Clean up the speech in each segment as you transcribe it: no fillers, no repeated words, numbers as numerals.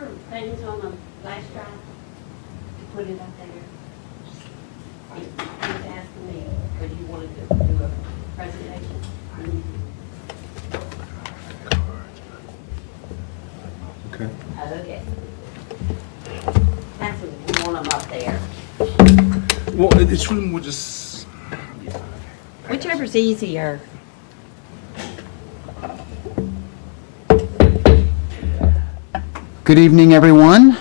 your things on the flash drive to put it up there? He was asking me, because you wanted to do a presentation. Okay. Okay. That's what we want them up there. Well, it's really more just. Whichever's easier. Good evening, everyone.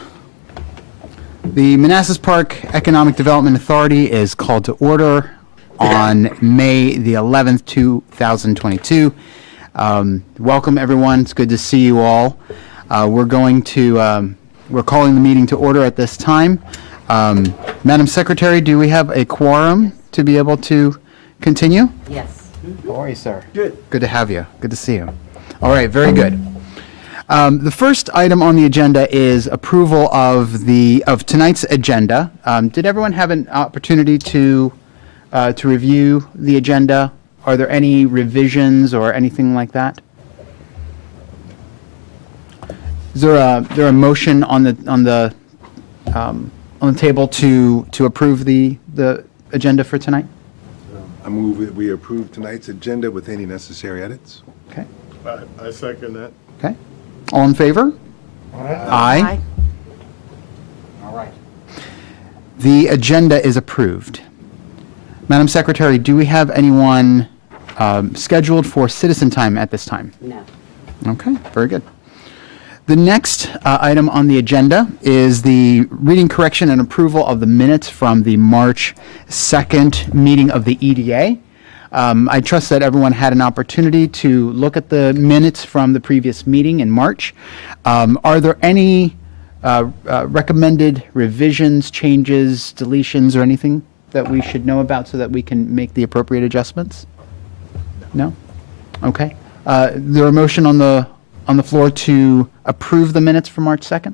The Manassas Park Economic Development Authority is called to order on May the 11th, 2022. Welcome, everyone. It's good to see you all. We're calling the meeting to order at this time. Madam Secretary, do we have a quorum to be able to continue? Yes. How are you, sir? Good. Good to have you. Good to see you. All right, very good. The first item on the agenda is approval of tonight's agenda. Did everyone have an opportunity to review the agenda? Are there any revisions or anything like that? Is there a motion on the table to approve the agenda for tonight? I move that we approve tonight's agenda with any necessary edits. Okay. I second that. Okay. All in favor? Aye. All right. The agenda is approved. Madam Secretary, do we have anyone scheduled for citizen time at this time? No. Okay, very good. The next item on the agenda is the reading correction and approval of the minutes from the March 2nd meeting of the EDA. I trust that everyone had an opportunity to look at the minutes from the previous meeting in March. Are there any recommended revisions, changes, deletions, or anything that we should know about so that we can make the appropriate adjustments? No? Okay. Is there a motion on the floor to approve the minutes for March 2nd?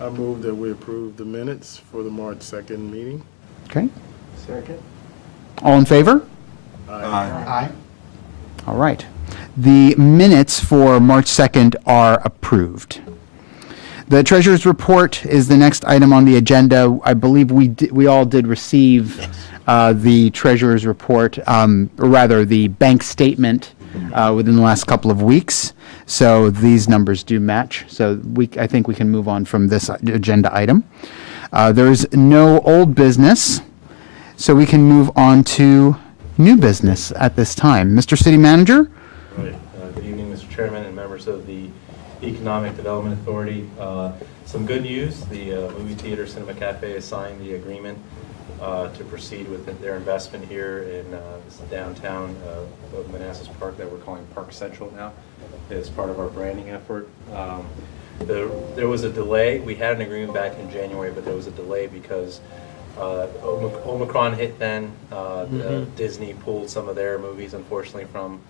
I move that we approve the minutes for the March 2nd meeting. Okay. Second. All in favor? Aye. All right. The minutes for March 2nd are approved. The treasurer's report is the next item on the agenda. I believe we all did receive the treasurer's report, or rather the bank statement within the last couple of weeks. So these numbers do match. So I think we can move on from this agenda item. There is no old business, so we can move on to new business at this time. Mr. City Manager? Right. Good evening, Mr. Chairman and members of the Economic Development Authority. Some good news. The movie theater Cinema Cafe has signed the agreement to proceed with their investment here in this downtown of Manassas Park that we're calling Park Central now. As part of our branding effort. There was a delay. We had an agreement back in January, but there was a delay because Omicron hit then. Disney pulled some of their movies, unfortunately, from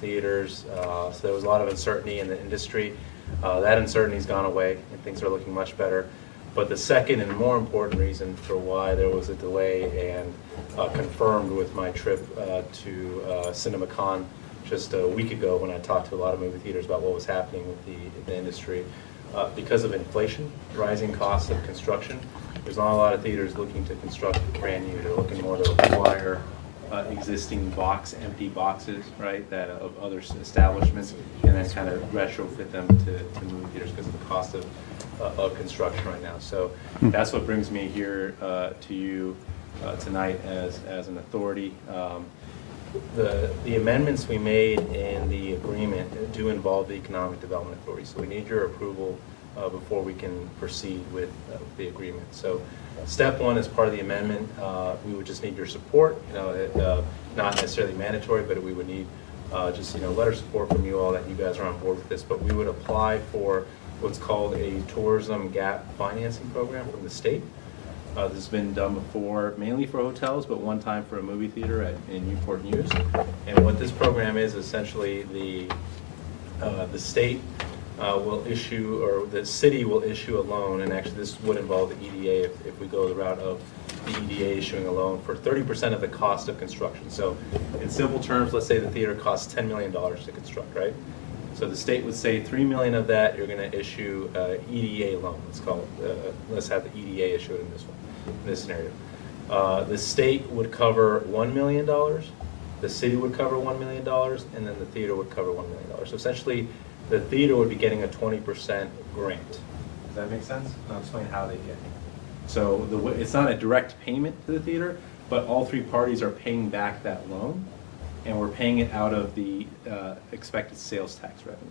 theaters. So there was a lot of uncertainty in the industry. That uncertainty's gone away, and things are looking much better. But the second and more important reason for why there was a delay and confirmed with my trip to CinemaCon just a week ago when I talked to a lot of movie theaters about what was happening with the industry. Because of inflation, rising costs of construction, there's not a lot of theaters looking to construct brand new. They're looking more to acquire existing empty boxes, right, that of other establishments, and then kind of retrofit them to movie theaters because of the cost of construction right now. So that's what brings me here to you tonight as an authority. The amendments we made in the agreement do involve the Economic Development Authority, so we need your approval before we can proceed with the agreement. So step one, as part of the amendment, we would just need your support. Not necessarily mandatory, but we would need just letter of support from you all that you guys are on board with this. But we would apply for what's called a tourism gap financing program from the state. This has been done before, mainly for hotels, but one time for a movie theater in Newport News. And what this program is, essentially the state will issue, or the city will issue a loan, and actually this would involve the EDA if we go the route of the EDA issuing a loan for 30% of the cost of construction. So in simple terms, let's say the theater costs $10 million to construct, right? So the state would say 3 million of that, you're going to issue EDA loan, let's call it. Let's have the EDA issue it in this one, in this scenario. The state would cover $1 million, the city would cover $1 million, and then the theater would cover $1 million. So essentially, the theater would be getting a 20% grant. Does that make sense? And I'll explain how they get it. So it's not a direct payment to the theater, but all three parties are paying back that loan, and we're paying it out of the expected sales tax revenue.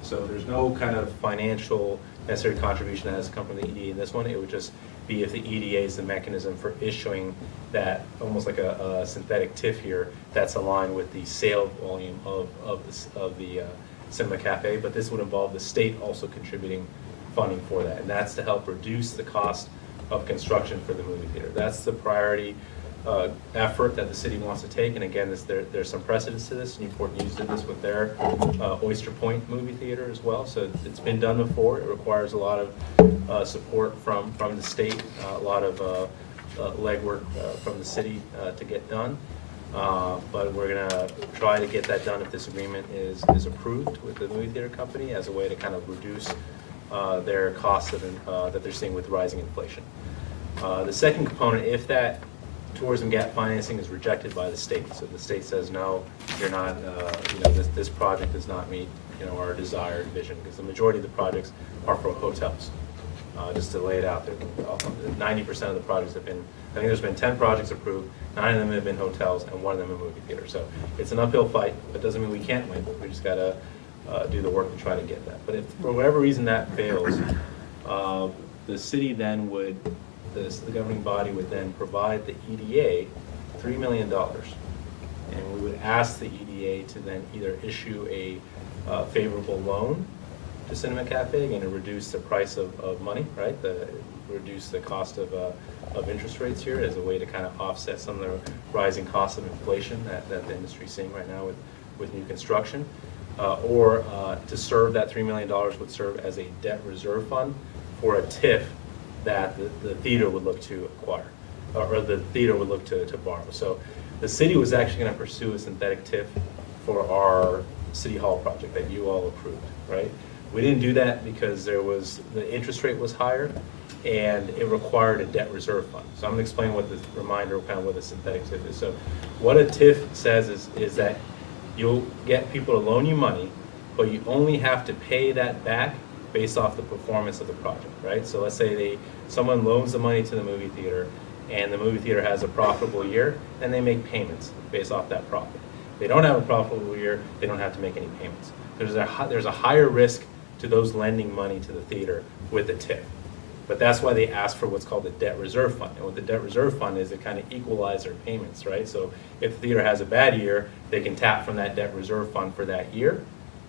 So there's no kind of financial necessary contribution that has to come from the EDA in this one. It would just be if the EDA is the mechanism for issuing that, almost like a synthetic TIF here, that's aligned with the sale volume of the cinema cafe. But this would involve the state also contributing funding for that, and that's to help reduce the cost of construction for the movie theater. That's the priority effort that the city wants to take, and again, there's some precedence to this. Newport News did this with their Oyster Point movie theater as well, so it's been done before. It requires a lot of support from the state, a lot of legwork from the city to get done, but we're going to try to get that done if this agreement is approved with the movie theater company as a way to kind of reduce their costs that they're seeing with rising inflation. The second component, if that tourism gap financing is rejected by the state, so the state says no, you're not, this project does not meet our desired vision, because the majority of the projects are for hotels. Just to lay it out there, 90% of the projects have been, I think there's been 10 projects approved, 9 of them have been hotels, and 1 of them a movie theater. So it's an uphill fight, but doesn't mean we can't win. We just got to do the work to try to get that. But if for whatever reason that fails, the city then would, the governing body would then provide the EDA $3 million. And we would ask the EDA to then either issue a favorable loan to Cinema Cafe, again, to reduce the price of money, right? Reduce the cost of interest rates here as a way to kind of offset some of the rising costs of inflation that the industry is seeing right now with new construction. Or to serve that $3 million would serve as a debt reserve fund for a TIF that the theater would look to acquire, or the theater would look to borrow. So the city was actually going to pursue a synthetic TIF for our City Hall project that you all approved, right? We didn't do that because the interest rate was higher and it required a debt reserve fund. So I'm going to explain what the reminder, kind of what a synthetic TIF is. So what a TIF says is that you'll get people to loan you money, but you only have to pay that back based off the performance of the project, right? So let's say someone loans the money to the movie theater, and the movie theater has a profitable year, and they make payments based off that profit. If they don't have a profitable year, they don't have to make any payments. There's a higher risk to those lending money to the theater with a TIF. But that's why they ask for what's called the debt reserve fund. And what the debt reserve fund is, it kind of equalizes their payments, right? So if the theater has a bad year, they can tap from that debt reserve fund for that year.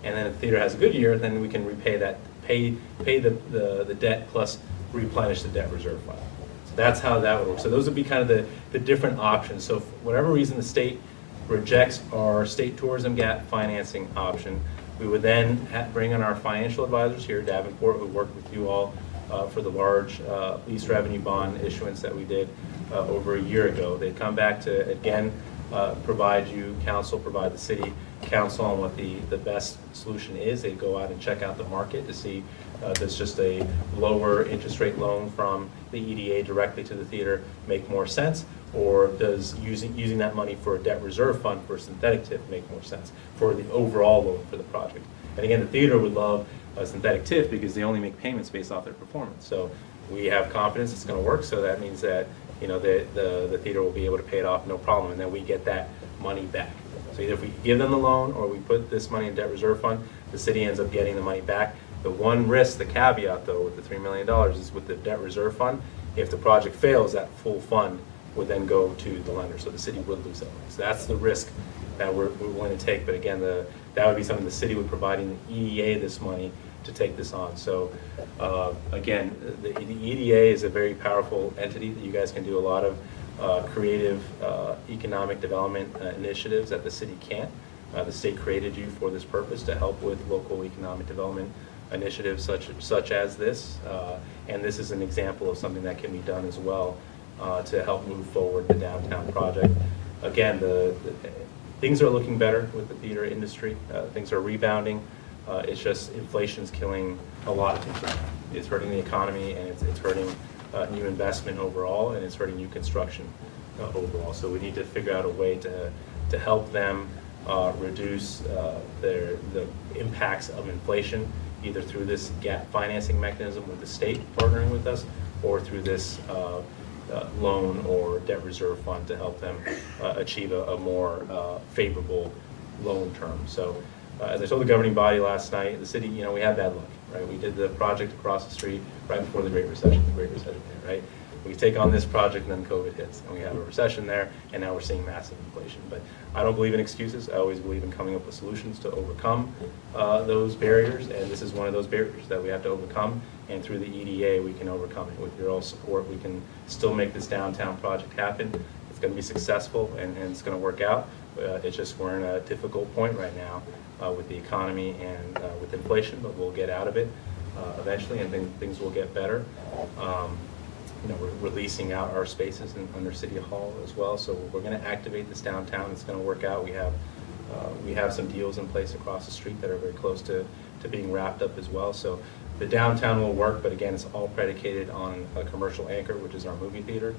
And then if the theater has a good year, then we can repay that, pay the debt plus replenish the debt reserve fund. So that's how that would work. So those would be kind of the different options. So for whatever reason the state rejects our state tourism gap financing option, we would then bring in our financial advisors here, Davenport, who worked with you all for the large lease revenue bond issuance that we did over a year ago. They'd come back to, again, provide you counsel, provide the city counsel on what the best solution is. They'd go out and check out the market to see does just a lower interest rate loan from the EDA directly to the theater make more sense, or does using that money for a debt reserve fund for a synthetic TIF make more sense for the overall loan for the project. And again, the theater would love a synthetic TIF because they only make payments based off their performance. So we have confidence it's going to work, so that means that the theater will be able to pay it off no problem, and then we get that money back. So either if we give them the loan or we put this money in debt reserve fund, the city ends up getting the money back. The one risk, the caveat though, with the $3 million is with the debt reserve fund, if the project fails, that full fund would then go to the lender, so the city would lose that money. So that's the risk that we're willing to take, but again, that would be something the city would providing the EDA this money to take this on. So again, the EDA is a very powerful entity that you guys can do a lot of creative economic development initiatives that the city can't. The state created you for this purpose to help with local economic development initiatives such as this, and this is an example of something that can be done as well to help move forward the downtown project. Again, the things are looking better with the theater industry. Things are rebounding. It's just inflation's killing a lot of things. It's hurting the economy, and it's hurting new investment overall, and it's hurting new construction overall. So we need to figure out a way to help them reduce the impacts of inflation, either through this gap financing mechanism with the state partnering with us, or through this loan or debt reserve fund to help them achieve a more favorable loan term. So as I told the governing body last night, the city, we had bad luck, right? We did the project across the street right before the Great Recession hit, right? We take on this project and then COVID hits, and we have a recession there, and now we're seeing massive inflation. But I don't believe in excuses. I always believe in coming up with solutions to overcome those barriers, and this is one of those barriers that we have to overcome, and through the EDA we can overcome it. With your all support, we can still make this downtown project happen. It's going to be successful, and it's going to work out. It's just we're in a difficult point right now with the economy and with inflation, but we'll get out of it eventually, and things will get better. We're leasing out our spaces under City Hall as well, so we're going to activate this downtown. It's going to work out. We have some deals in place across the street that are very close to being wrapped up as well. So the downtown will work, but again, it's all predicated on a commercial anchor, which is our movie theater,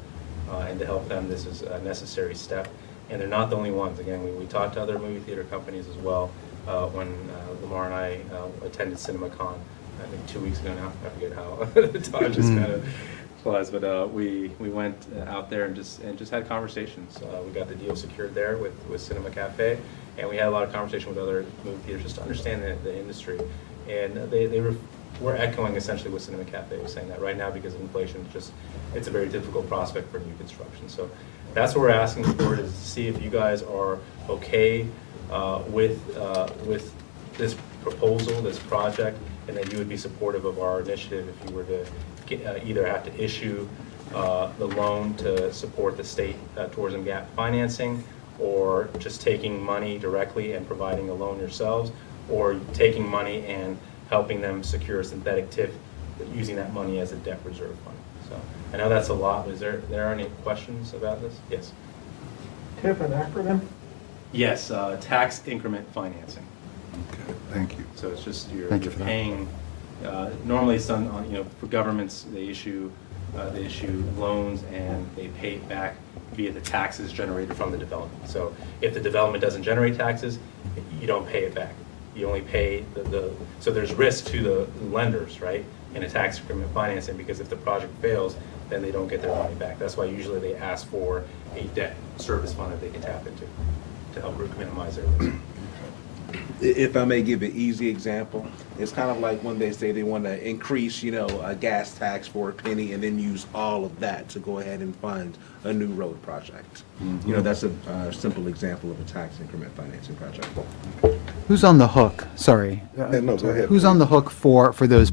and to help them, this is a necessary step. And they're not the only ones. Again, we talked to other movie theater companies as well when Lamar and I attended CinemaCon, I think 2 weeks ago now. I forget how the time just kind of flies, but we went out there and just had conversations. We got the deal secured there with Cinema Cafe, and we had a lot of conversation with other movie theaters just to understand the industry. And they were echoing essentially what Cinema Cafe was saying, that right now because of inflation, it's a very difficult prospect for new construction. So that's what we're asking for, is to see if you guys are okay with this proposal, this project, and that you would be supportive of our initiative if you were to either have to issue the loan to support the state tourism gap financing, or just taking money directly and providing a loan yourselves, or taking money and helping them secure a synthetic TIF using that money as a debt reserve fund. So I know that's a lot. Is there any questions about this? Yes. TIF, an acronym? Yes, tax increment financing. Okay, thank you. So it's just you're Thank you for that. paying. Normally, it's done on, for governments, they issue loans and they pay it back via the taxes generated from the development. So if the development doesn't generate taxes, you don't pay it back. You only pay so there's risk to the lenders, right, in a tax increment financing, because if the project fails, then they don't get their money back. That's why usually they ask for a debt service fund that they can tap into to help minimize their risk. If I may give an easy example, it's kind of like when they say they want to increase, a gas tax for a penny and then use all of that to go ahead and fund a new road project. That's a simple example of a tax increment financing project. Who's on the hook? Sorry. No, go ahead. Who's on the hook for those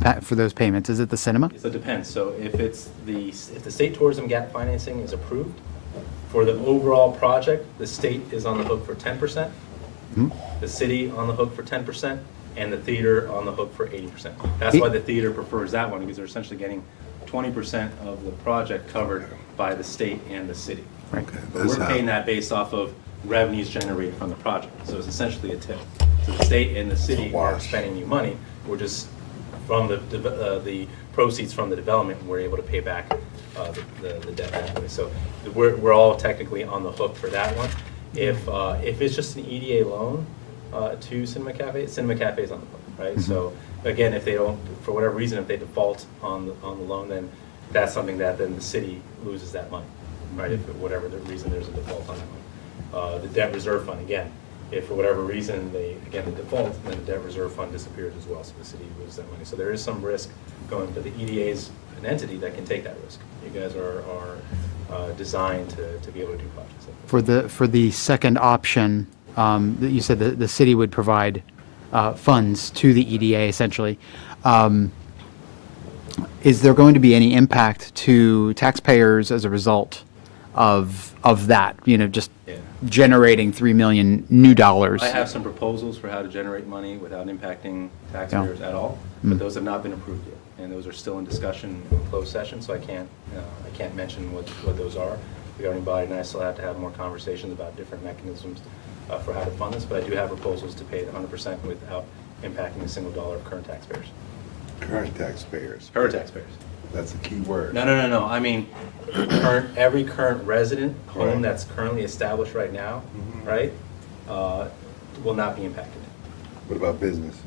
payments? Is it the cinema? So it depends. So if the state tourism gap financing is approved for the overall project, the state is on the hook for 10%. The city on the hook for 10%, and the theater on the hook for 80%. That's why the theater prefers that one, because they're essentially getting 20% of the project covered by the state and the city. Right. But we're paying that based off of revenues generated from the project. So it's essentially a tip. So the state and the city aren't spending new money. We're just, from the proceeds from the development, we're able to pay back the debt that way. So we're all technically on the hook for that one. If it's just an EDA loan to Cinema Cafe is on the hook, right? So again, if they don't, for whatever reason, if they default on the loan, then that's something that then the city loses that money, right? If for whatever the reason there's a default on that one. The debt reserve fund, again, if for whatever reason they default, then the debt reserve fund disappears as well, so the city loses that money. So there is some risk going, but the EDA is an entity that can take that risk. You guys are designed to be able to do projects like that. For the second option, that you said the city would provide funds to the EDA essentially. Is there going to be any impact to taxpayers as a result of that? Just generating $3 million new dollars. I have some proposals for how to generate money without impacting taxpayers at all, but those have not been approved yet, and those are still in discussion in closed session, so I can't mention what those are. The governing body and I still have to have more conversations about different mechanisms for how to fund this, but I do have proposals to pay 100% without impacting a single dollar of current taxpayers. Current taxpayers. Current taxpayers. That's a key word. No. I mean, every current resident, home Right. that's currently established right now, right, will not be impacted. What about businesses?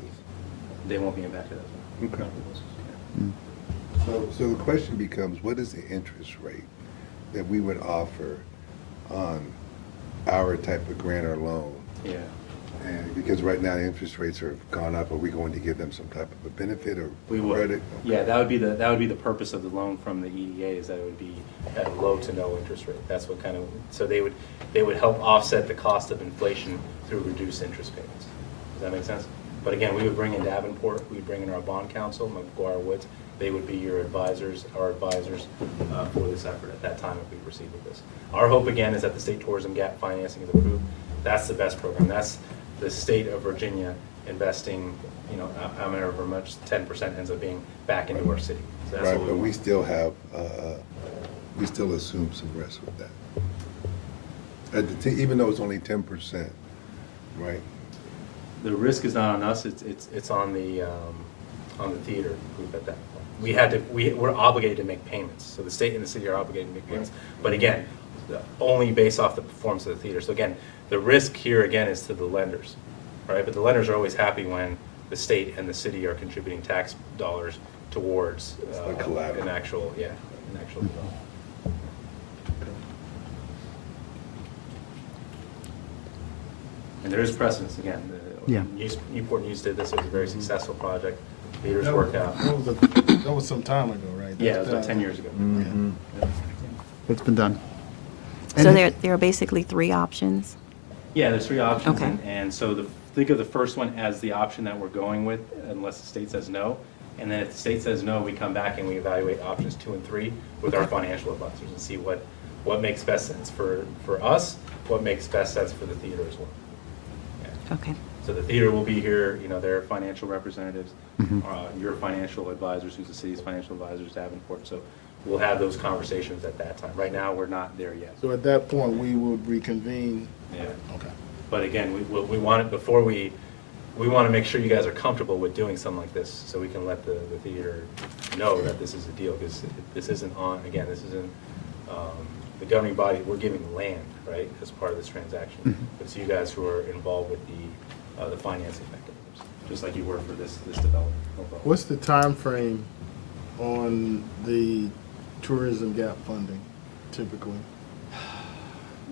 They won't be impacted as well. Okay. So the question becomes, what is the interest rate that we would offer on our type of grant or loan? Yeah. And because right now the interest rates have gone up, are we going to give them some type of a benefit or We would. credit? Yeah, that would be the purpose of the loan from the EDA, is that it would be at a low to no interest rate. That's what kind of, so they would help offset the cost of inflation through reduced interest payments. Does that make sense? But again, we would bring in Davenport, we'd bring in our bond counsel, McGuire Woods. They would be your advisors, our advisors for this effort at that time if we proceed with this. Our hope again is that the state tourism gap financing is approved. That's the best program. That's the state of Virginia investing, I'm in over much 10% ends up being back into our city. So that's Right, what but we still have, we still assume some risk with that. Even though it's only 10%, right? The risk is not on us, it's on the theater group at that point. We're obligated to make payments, so the state and the city are obligated to make payments. But again, only based off the performance of the theater. So again, the risk here again is to the lenders, right? But the lenders are always happy when the state and the city are contributing tax dollars towards like collateral. an actual development. And there is precedence again. Yeah. Newport News did this. It was a very successful project. Theaters worked out. That was some time ago, right? Yeah, it was about 10 years ago. It's been done. So And- there are basically three options? Yeah, there's three options, Okay. and so think of the first one as the option that we're going with, unless the state says no. And then if the state says no, we come back and we evaluate options 2 and 3 with our financial advisors and see what makes best sense for us, what makes best sense for the theater as well. Yeah. Okay. So the theater will be here, their financial representatives, your financial advisors, who's the city's financial advisors, Davenport. So we'll have those conversations at that time. Right now, we're not there yet. So at that point, we would reconvene. Yeah. Okay. But again, we want it before we want to make sure you guys are comfortable with doing something like this, so we can let the theater know that this is a deal, because this isn't the governing body, we're giving land, right, as part of this transaction. It's you guys who are involved with the financing mechanisms, just like you were for this development. What's the time frame on the tourism gap funding typically?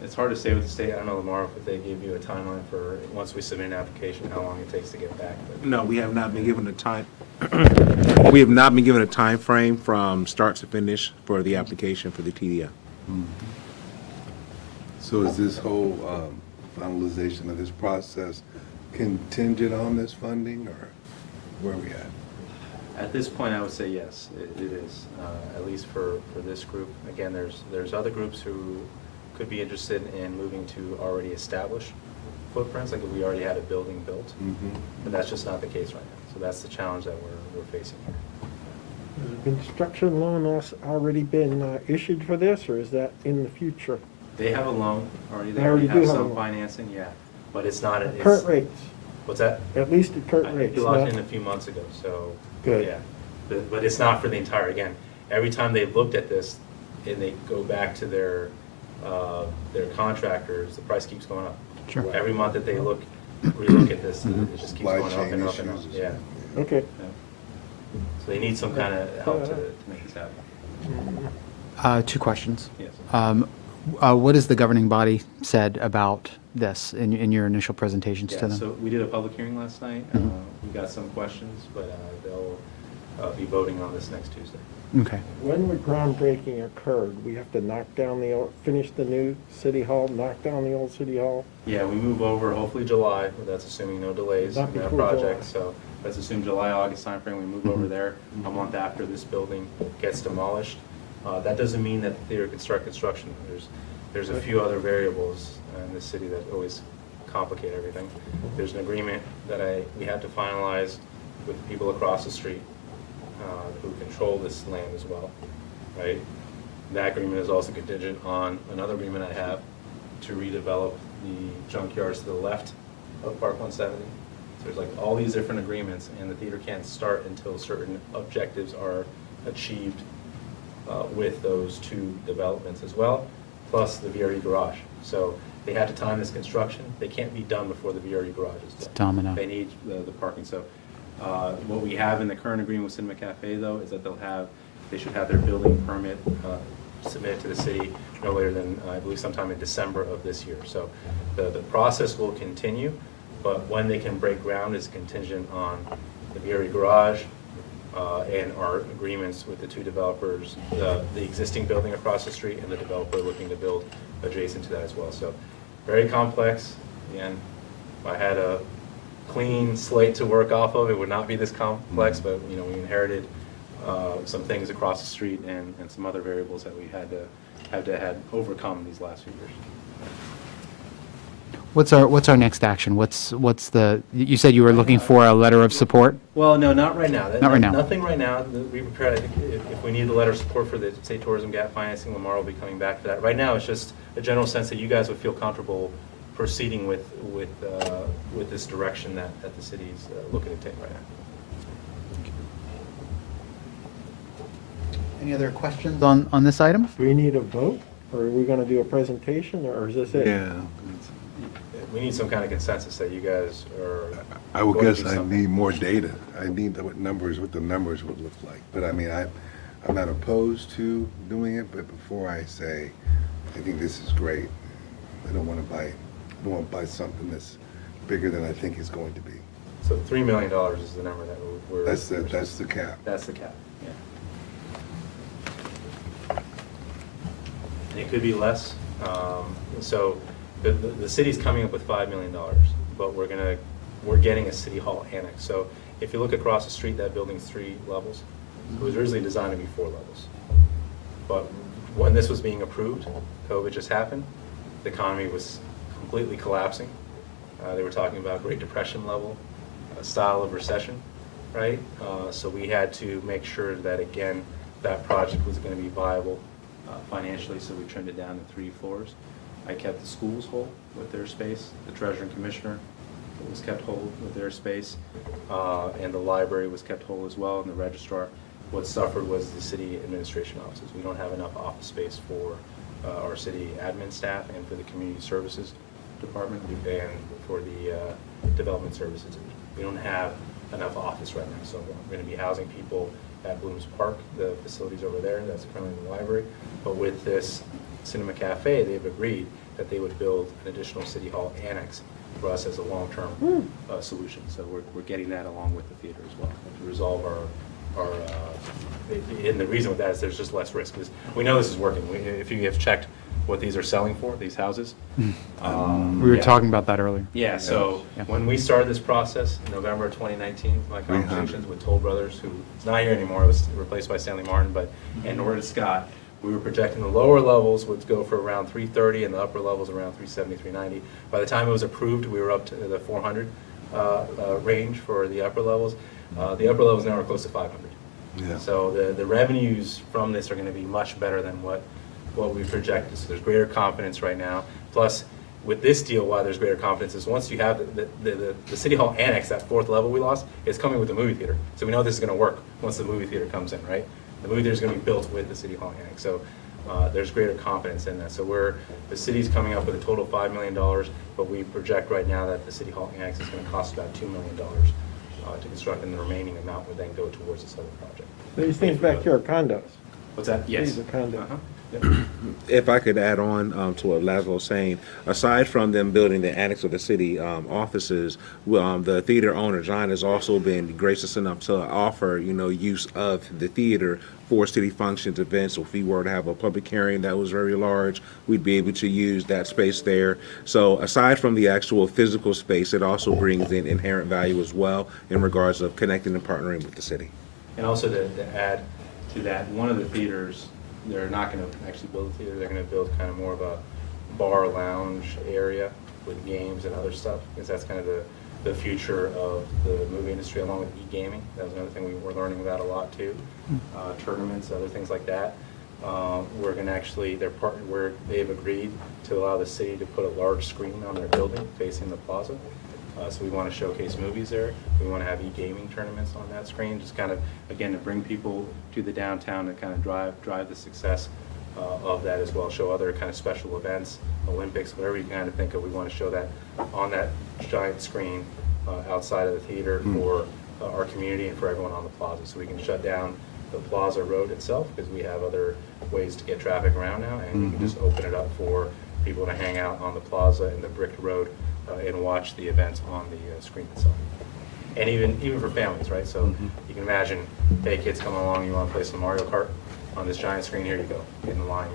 It's hard to say with the state. I don't know, Lamar, if they give you a timeline for, once we submit an application, how long it takes to get back. But No, we have not been given a time. We have not been given a time frame from start to finish for the application for the TDF. So is this whole finalization of this process contingent on this funding, or where are we at? At this point, I would say yes, it is, at least for this group. Again, there's other groups who could be interested in moving to already established footprints, like if we already had a building built. But that's just not the case right now. So that's the challenge that we're facing here. Has the construction loan already been issued for this, or is that in the future? They have a loan already, they They already already do have have a some loan. financing, yeah. But it's not, it's. Current rates, What's that? at least at I current think rates. we locked not- in a few months ago, so. Good. Yeah, but it's not for the entire, again, every time they've looked at this and they go back to their contractors, the price keeps going up. Sure. Every month that they relook at this, it just keeps Supply going up chain and up and up, issues. yeah. Okay. Yeah. So they need some kind of help to make this happen. 2 questions. Yes. What has the governing body said about this in your initial presentations to Yeah, them? so we did a public hearing last night. We got some questions, but they'll be voting on this next Tuesday. Okay. When would groundbreaking occur? We have to knock down finish the new city hall, knock down the old city hall? Yeah, we move over hopefully July, but that's assuming no delays Not in that before project. July. So let's assume July, August timeframe, we move over there a month after this building gets demolished. That doesn't mean that the theater can start construction. There's a few other variables in the city that always complicate everything. There's an agreement that we have to finalize with the people across the street who control this land as well, right? That agreement is also contingent on another agreement I have to redevelop the junkyards to the left of Park 170. So There's like all these different agreements, and the theater can't start until certain objectives are achieved with those two developments as well, plus the VRE garage. So they have to time this construction. They can't be done before the VRE garage is done. It's domino. They need the parking. So what we have in the current agreement with Cinema Cafe, though, is that they should have their building permit submitted to the city no later than, I believe, sometime in December of this year. So the process will continue, but when they can break ground is contingent on the VRE garage and our agreements with the two developers, the existing building across the street and the developer looking to build adjacent to that as well. So very complex. Again, if I had a clean slate to work off of, it would not be this complex, but we inherited some things across the street and some other variables that we had to overcome these last few years. What's our next action? What's the, you said you were looking for a letter of support? Well, no, not right now. Not right now. Nothing right now. We prepared, I think, if we need the letter of support for the state tourism gap financing, Lamar will be coming back for that. Right now, it's just a general sense that you guys would feel comfortable proceeding with this direction that the city's looking to take right now. Any other questions on this item? Do we need a vote, or are we gonna do a presentation, or is this it? Yeah. We need some kind of consensus that you guys are. I would going to guess do I something. need more data. I need what the numbers would look like. But I mean, I'm not opposed to doing it, but before I say, I think this is great, I don't want to buy something that's bigger than I think it's going to be. So $3 million is the number that we're. That's the cap. That's the cap, yeah. And it could be less. So the city's coming up with $5 million, but we're getting a city hall annex. So if you look across the street, that building's 3 levels. It was originally designed to be 4 levels. But when this was being approved, COVID just happened. The economy was completely collapsing. They were talking about Great Depression level style of recession, right? So we had to make sure that, again, that project was going to be viable financially, so we trimmed it down to 3 floors. I kept the schools whole with their space, the treasurer and commissioner was kept whole with their space, and the library was kept whole as well, and the registrar. What suffered was the city administration offices. We don't have enough office space for our city admin staff and for the community services department and for the development services. We don't have enough office right now, so we're going to be housing people at Blooms Park, the facilities over there. That's currently in the library. But with this Cinema Cafe, they've agreed that they would build an additional city hall annex for us as a long-term solution. So we're getting that along with the theater as well to resolve our and the reason with that is there's just less risk. Because we know this is working. If you have checked what these are selling for, these houses. We were yeah. talking about that earlier. Yeah, so Yeah. when we started this process in November of 2019, my conversations with Toll Brothers, who is not here anymore, it was replaced by Stanley Martin, but and Norton Scott, we were projecting the lower levels would go for around 330 and the upper levels around 370, 390. By the time it was approved, we were up to the 400 range for the upper levels. The upper levels now are close to 500. Yeah. So the revenues from this are going to be much better than what we projected. So there's greater confidence right now. Plus, with this deal, why there's greater confidence is once you have the City Hall Annex, that 4th level we lost, is coming with the movie theater. So we know this is going to work once the movie theater comes in, right? The movie theater is going to be built with the City Hall Annex. So there's greater confidence in that. So the city's coming up with a total of $5 million, but we project right now that the City Hall Annex is going to cost about $2 million to construct, and the remaining amount would then go towards this other project. These things back here are condos. What's that? Yes. These are condos. Uh-huh. Yep. If I could add on to what Laszlo was saying, aside from them building the annex of the city offices, the theater owner, John, has also been gracious enough to offer, use of the theater for city functions, events. So if we were to have a public hearing that was very large, we'd be able to use that space there. So aside from the actual physical space, it also brings in inherent value as well in regards of connecting and partnering with the city. And also to add to that, one of the theaters, they're not going to actually build a theater. They're going to build kind of more of a bar lounge area with games and other stuff, because that's kind of the future of the movie industry, along with e-gaming. That was another thing we were learning about a lot too. Tournaments, other things like that. We're going to actually, where they've agreed to allow the city to put a large screen on their building facing the plaza. So we want to showcase movies there. We want to have e-gaming tournaments on that screen, just kind of, again, to bring people to the downtown and kind of drive the success of that as well. Show other kind of special events, Olympics, whatever you kind of think of. We want to show that on that giant screen outside of the theater for our community and for everyone on the plaza. So we can shut down the plaza road itself because we have other ways to get traffic around now, and we can just open it up for people to hang out on the plaza and the bricked road and watch the events on the screen itself. And even for families, right? So you can imagine, hey, kids come along, you want to play some Mario Kart on this giant screen, here you go, get in the line,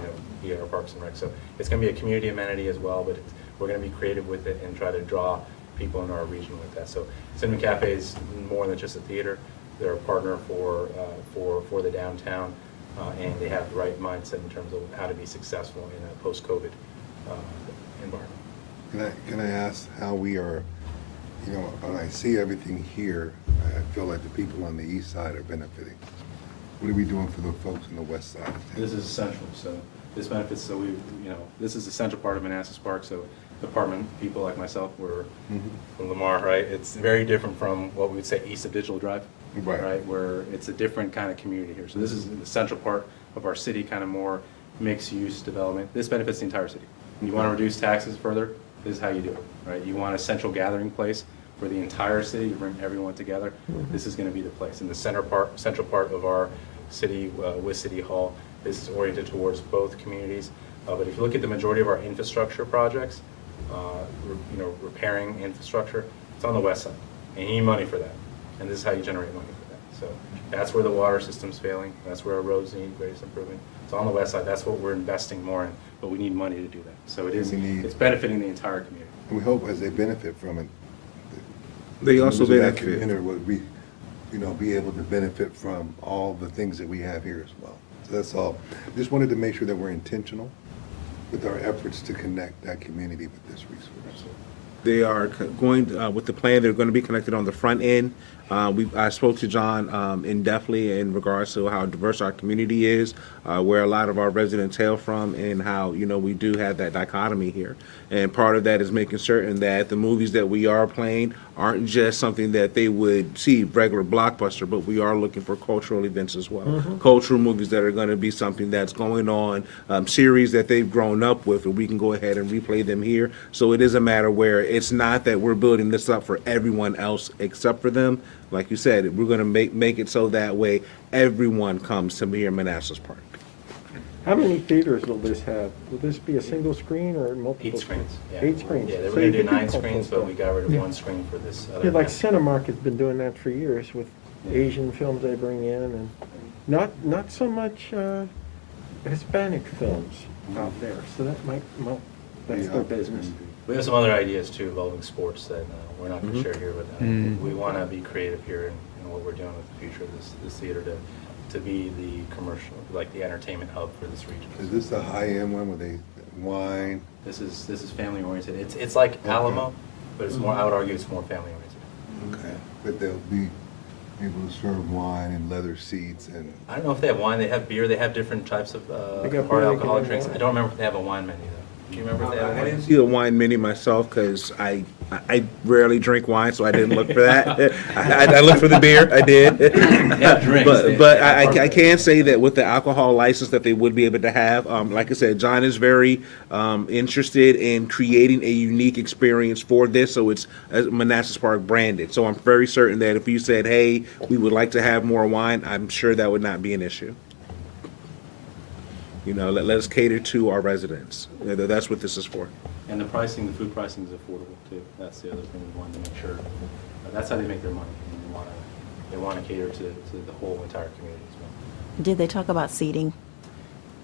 via our Parks and Rec. So it's going to be a community amenity as well, but we're going to be creative with it and try to draw people in our region with that. So Cinema Cafe is more than just a theater. They're a partner for the downtown, and they have the right mindset in terms of how to be successful in a post-COVID environment. Can I ask how we are, when I see everything here, I feel like the people on the east side are benefiting. What are we doing for the folks on the west side of town? This is essential, so this benefits, so this is the central part of Manassas Park, so department people like myself, we're from Lamar, right? It's very different from what we would say east of Digital Drive, right? Where it's a different kind of community here. So this is the central part of our city, kind of more mixed-use development. This benefits the entire city. And you want to reduce taxes further, this is how you do it, right? You want a central gathering place for the entire city, you bring everyone together. This is going to be the place. And the central part of our city with City Hall, this is oriented towards both communities. But if you look at the majority of our infrastructure projects, repairing infrastructure, it's on the west side. And you need money for that. And this is how you generate money for that. So that's where the water system's failing. That's where our roads need greatest improvement. It's on the west side. That's what we're investing more in. But we need money to do that. So it's benefiting the entire community. And we hope as they benefit from it, They also that benefit. community will be able to benefit from all the things that we have here as well. So that's all. Just wanted to make sure that we're intentional with our efforts to connect that community with this resource. They are going with the plan. They're going to be connected on the front end. I spoke to John in-depthly in regards to how diverse our community is, where a lot of our residents hail from, and how we do have that dichotomy here. And part of that is making certain that the movies that we are playing aren't just something that they would see regular blockbuster, but we are looking for cultural events as well. Cultural movies that are going to be something that's going on, series that they've grown up with, and we can go ahead and replay them here. So it is a matter where it's not that we're building this up for everyone else except for them. Like you said, we're going to make it so that way everyone comes to here in Manassas Park. How many theaters will this have? Will this be a single screen or multiple? 8 screens. Yeah. 8 screens. Yeah, they were So going to you do could 9 screens, but we got rid of Yeah. 1 screen for this other. Yeah, like event. Cinemark has been doing that for years with Asian films they bring in, and not so much Hispanic films out there. So that that's their business. We have some other ideas too involving sports that we're not going to share here, but we want to be creative here in what we're doing with the future of this theater to be the commercial, like the entertainment hub for this region. Is this a high-end one where they wine? This is family oriented. It's like Alamo, but it's more. I would argue it's more family oriented. Okay. But they'll be able to serve wine and leather seats and. I don't know if they have wine. They have beer. They have different types of They got hard beer, they alcoholic can drinks. have I don't remember if they have a wine menu though. Do you remember if they have a I wine? didn't see the wine menu myself because I rarely drink wine, so I didn't look for that. I looked for the beer. I did. Yeah, drinks. But I can say that with the alcohol license that they would be able to have, like I said, John is very interested in creating a unique experience for this, so it's Manassas Park branded. So I'm very certain that if you said, hey, we would like to have more wine, I'm sure that would not be an issue. Let us cater to our residents. That's what this is for. And the pricing, the food pricing is affordable too. That's the other thing we wanted to make sure. That's how they make their money. And they want to cater to the whole entire community as well. Did they talk about seating?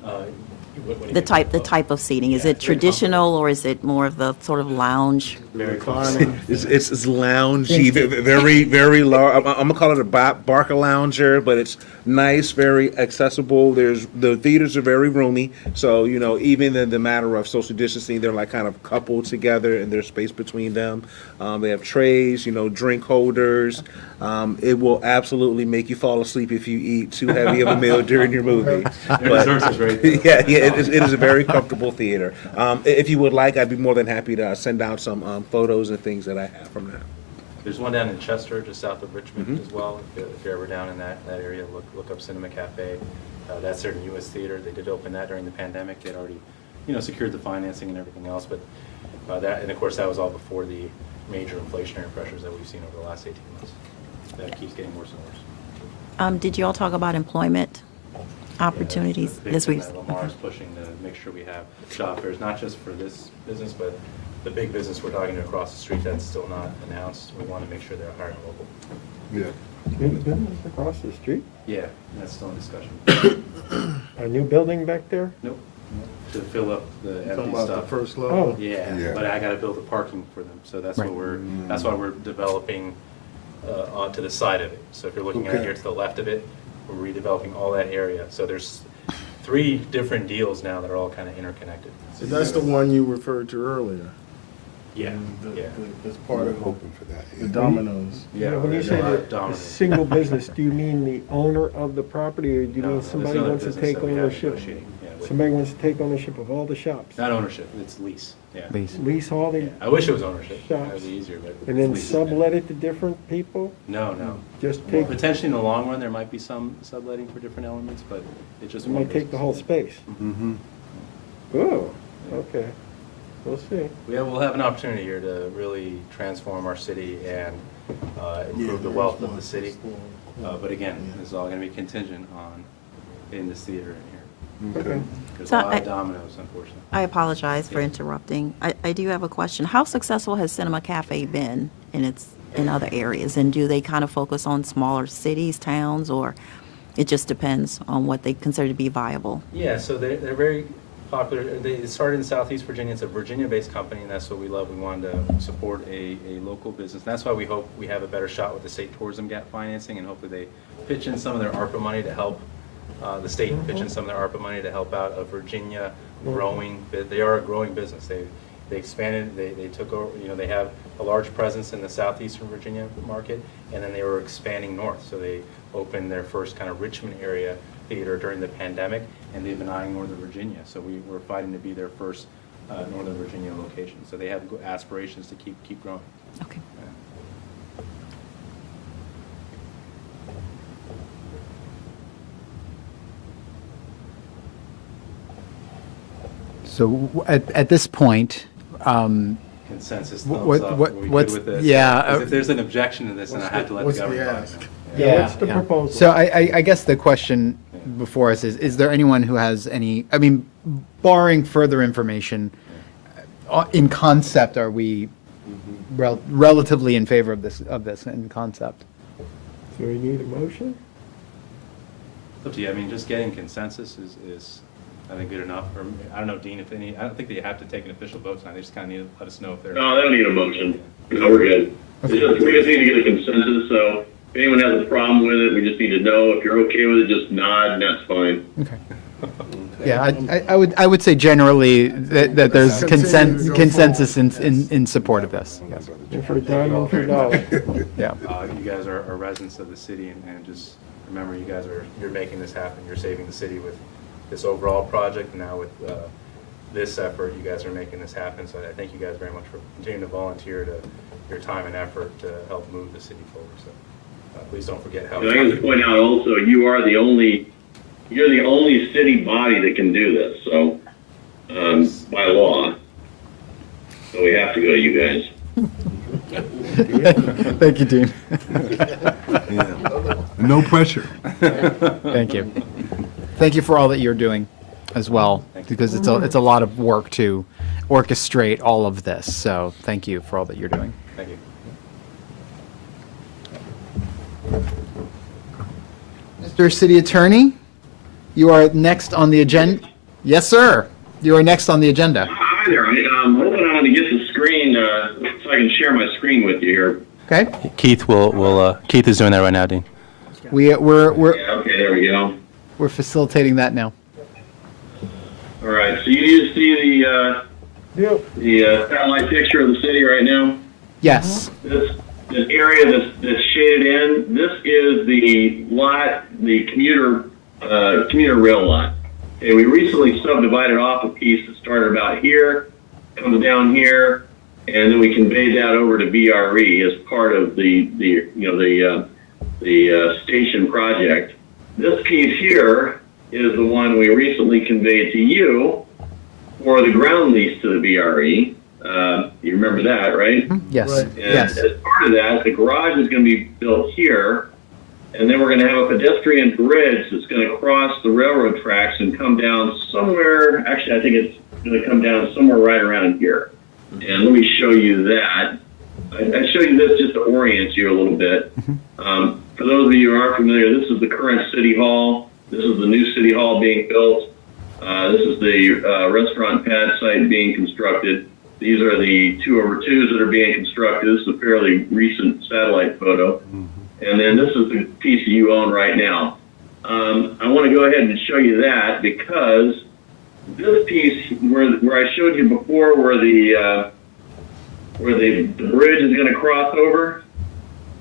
What do you The mean? type of seating? Is Yeah, it it's very traditional or is it more of the sort of lounge? Very Reclining. It's loungy, very large. I'm gonna call it a Barca lounger, but it's nice, very accessible. The theaters are very roomy, so even in the matter of social distancing, they're like kind of coupled together, and there's space between them. They have trays, drink holders. It will absolutely make you fall asleep if you eat too heavy of a meal during your movie. Their desserts is very good. Yeah, it is a very comfortable theater. If you would like, I'd be more than happy to send out some photos and things that I have from that. There's one down in Chester, just south of Richmond as well. If you're ever down in that area, look up Cinema Cafe. That's their newest theater. They did open that during the pandemic. They'd already, secured the financing and everything else. But that, and of course, that was all before the major inflationary pressures that we've seen over the last 18 months. That keeps getting worse and worse. Did you all talk about employment opportunities Yeah, that's this the week? big thing that Lamar is pushing to make sure we have job fairs, not just for this business, but the big business we're talking to across the street that's still not announced. We want to make sure they're hiring local. Yeah. New business across the street? Yeah, that's still in discussion. A new building back there? Nope. To fill up the Talking empty about the stuff. first level? Oh. Yeah, Yeah. but I gotta build the parking for them, so that's Right. that's why we're developing onto the side of it. So if you're looking at it Okay. here to the left of it, we're redeveloping all that area. So there's 3 different deals now that are all kind of interconnected. So that's the one you referred to earlier. Yeah, yeah. That's part We're of hoping for that. the yeah. Dominoes. Yeah, When you there's say a lot that of dominant. single business, do you mean the owner of the property, or do you No, mean there's somebody another wants to business take that we have ownership? negotiating, yeah, with- Somebody wants to take ownership of all the shops? Not ownership, it's lease, yeah. Please. Lease all Yeah, the, I wish it was ownership, that Shops. would be easier, but. and then it's lease. sublet it to different people? No, no. Just take, Potentially in the long run, there might be some subletting for different elements, but it just. it might take the whole space. Mm-hmm. Oh, okay. We'll see. We'll have an opportunity here to really transform our city and improve the wealth of the city. But again, this is all going to be contingent on getting this theater in here. Okay. There's So a lot of I- dominoes, unfortunately. I apologize for interrupting. I do have a question. How successful has Cinema Cafe been in other areas? And do they kind of focus on smaller cities, towns, or it just depends on what they consider to be viable? Yeah, so they're very popular. They started in Southeast Virginia. It's a Virginia-based company, and that's what we love. We wanted to support a local business. That's why we hope we have a better shot with the state tourism gap financing, and hopefully they pitch in some of their ARPA money to help the state pitch in some of their ARPA money to help out a Virginia growing. They are a growing business. They expanded. They took over. They have a large presence in the southeastern Virginia market, and then they were expanding north. So they opened their first kind of Richmond area theater during the pandemic, and they've been eyeing Northern Virginia. So we're fighting to be their first Northern Virginia location. So they have aspirations to keep growing. Okay. So at this point, Consensus, What- thumbs up. what- Are we good what's- with this? yeah, 'Cause if there's an objection to this, then I have to let the What's the government ask? know. Yeah, what's the proposal? So I guess the question before us is there anyone who has any, I mean, barring further information, in concept, are we relatively in favor of this in concept? So we need a motion? It's up to you. I mean, just getting consensus is I think, good enough. Or, I don't know, Dean, if any, I don't think that you have to take an official vote tonight. They just kind of need to let us know if they're. No, they don't need a motion. No, we're good. We just need to get a consensus, so if anyone has a problem with it, we just need to know. If you're okay with it, just nod, and that's fine. Okay. Yeah, I would say generally that there's consensus in support of this. Yes. And for a dime and for a dollar. Yeah. You guys are residents of the city, and just remember, you're making this happen. You're saving the city with this overall project, and now with this effort, you guys are making this happen. So I thank you guys very much for continuing to volunteer your time and effort to help move the city forward. So please don't forget how. And I can just point out also, you're the only city body that can do this, so, by law. So we have to go to you guys. Thank you, Dean. No pressure. Thank you. Thank you for all that you're doing as well, because it's a lot of work to orchestrate all of this. So thank you for all that you're doing. Thank you. Mr. City Attorney, you are next on the agenda. Yes, sir. You are next on the agenda. Hi there, I'm hoping I'm gonna get the screen, so I can share my screen with you here. Okay. Keith Keith is doing that right now, Dean. We're Yeah, okay, there we go. we're facilitating that now. All right, so you just see Yep. the satellite picture of the city right now? Yes. This area that's shaded in, this is the lot, the commuter rail lot. Okay, we recently subdivided off a piece that started about here, comes down here, and then we conveyed that over to VRE as part of the station project. This piece here is the one we recently conveyed to you for the ground lease to the VRE. You remember that, right? Yes. Right. And Yes. as part of that, the garage is going to be built here, and then we're going to have a pedestrian bridge that's going to cross the railroad tracks and come down somewhere. Actually, I think it's going to come down somewhere right around here. And let me show you that. I show you this just to orient you a little bit. For those of you who aren't familiar, this is the current City Hall. This is the new City Hall being built. This is the restaurant pad site being constructed. These are the 2/2s that are being constructed. This is a fairly recent satellite photo. And then this is the piece that you own right now. I want to go ahead and show you that because this piece where I showed you before where the bridge is going to cross over,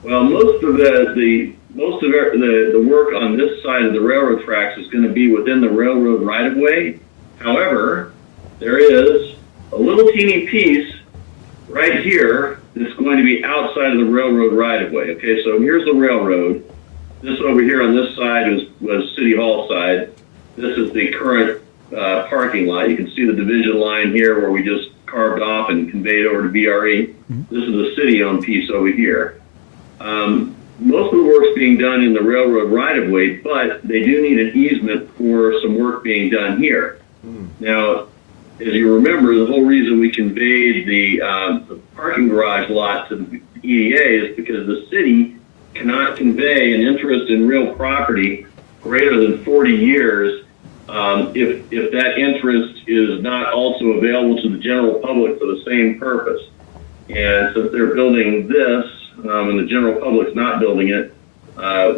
well, most of the work on this side of the railroad tracks is going to be within the railroad right-of-way. However, there is a little teeny piece right here that's going to be outside of the railroad right-of-way. Okay, so here's the railroad. This over here on this side was City Hall side. This is the current parking lot. You can see the division line here where we just carved off and conveyed over to VRE. This is the city-owned piece over here. Most of the work's being done in the railroad right-of-way, but they do need an easement for some work being done here. Now, as you remember, the whole reason we conveyed the parking garage lot to the EDA is because the city cannot convey an interest in real property greater than 40 years if that interest is not also available to the general public for the same purpose. And since they're building this and the general public's not building it,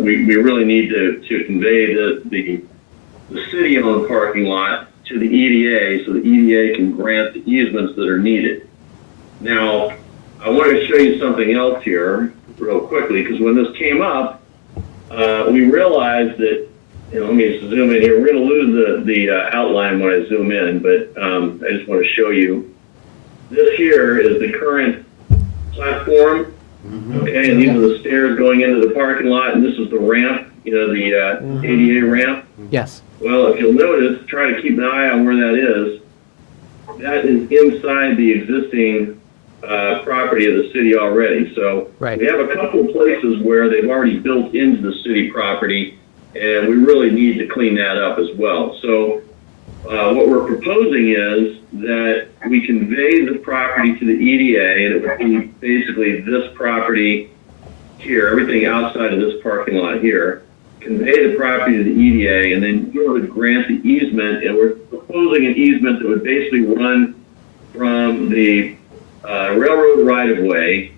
we really need to convey the city-owned parking lot to the EDA so the EDA can grant the easements that are needed. Now, I want to show you something else here real quickly because when this came up, we realized that, let me zoom in here. We're going to lose the outline when I zoom in, but I just want to show you. This here is the current platform, okay, and these are the stairs going into the parking lot, and this is the ramp, the ADA ramp. Yes. Well, if you'll notice, try to keep an eye on where that is. That is inside the existing property of the city already. So Right. we have a couple places where they've already built into the city property, and we really need to clean that up as well. So what we're proposing is that we convey the property to the EDA, and it would be basically this property here, everything outside of this parking lot here. Convey the property to the EDA, and then you would grant the easement, and we're proposing an easement that would basically run from the railroad right-of-way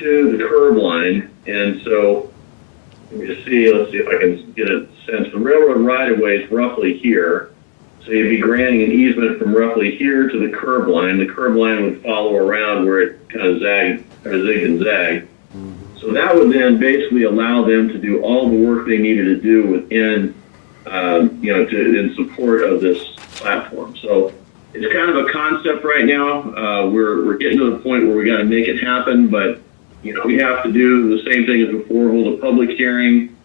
to the curb line. And so, let's see if I can get a sense. The railroad right-of-way is roughly here, so you'd be granting an easement from roughly here to the curb line. The curb line would follow around where it kind of zigged and zagged. So that would then basically allow them to do all the work they needed to do within, in support of this platform. So it's kind of a concept right now. We're getting to the point where we got to make it happen, but we have to do the same thing as before: hold a public hearing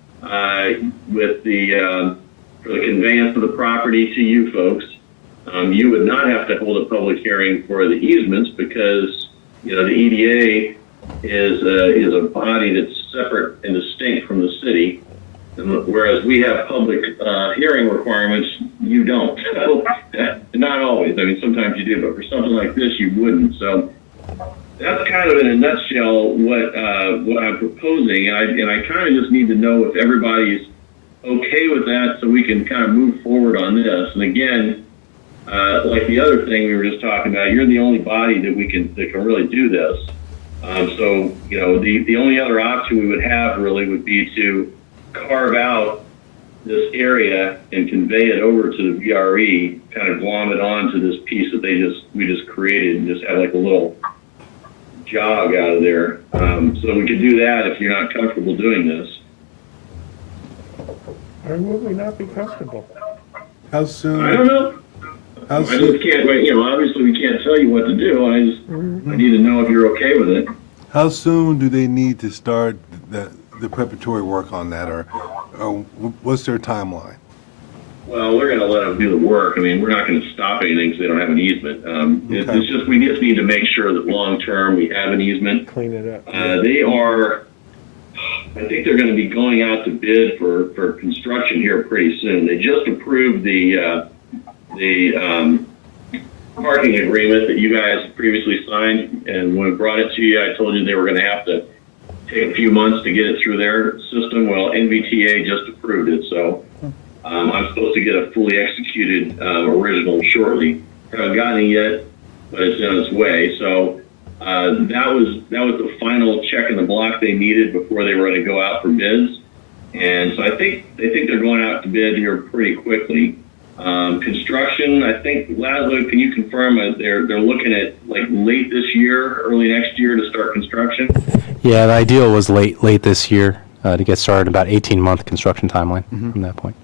with for the conveyance of the property to you folks. You would not have to hold a public hearing for the easements because the EDA is a body that's separate and distinct from the city, and whereas we have public hearing requirements, you don't. So, not always. I mean, sometimes you do, but for something like this, you wouldn't. So that's kind of in a nutshell what I'm proposing, and I kind of just need to know if everybody's okay with that, so we can kind of move forward on this. And again, like the other thing we were just talking about, you're the only body that can really do this. So, the only other option we would have really would be to carve out this area and convey it over to the VRE, kind of glom it onto this piece that we just created and just have like a little jog out of there. So we could do that if you're not comfortable doing this. Why would we not be comfortable? How soon? I don't know. How I soon? just can't, obviously we can't tell you what to do. I need to know if you're okay with it. How soon do they need to start the preparatory work on that, or what's their timeline? Well, we're going to let them do the work. I mean, we're not going to stop anything because they don't have an easement. Okay. It's just, we just need to make sure that long-term we have an easement. Clean it up. They are, I think they're going to be going out to bid for construction here pretty soon. They just approved the parking agreement that you guys previously signed, and when I brought it to you, I told you they were going to have to take a few months to get it through their system. Well, NVTA just approved it, so I'm supposed to get a fully executed original shortly. Haven't gotten it yet, but it's on its way. So that was the final check in the block they needed before they were going to go out for bids. And so I think they're going out to bid here pretty quickly. Construction, I think, Laszlo, can you confirm they're looking at like late this year, early next year to start construction? Yeah, the ideal was late this year to get started, about 18-month construction timeline from that point.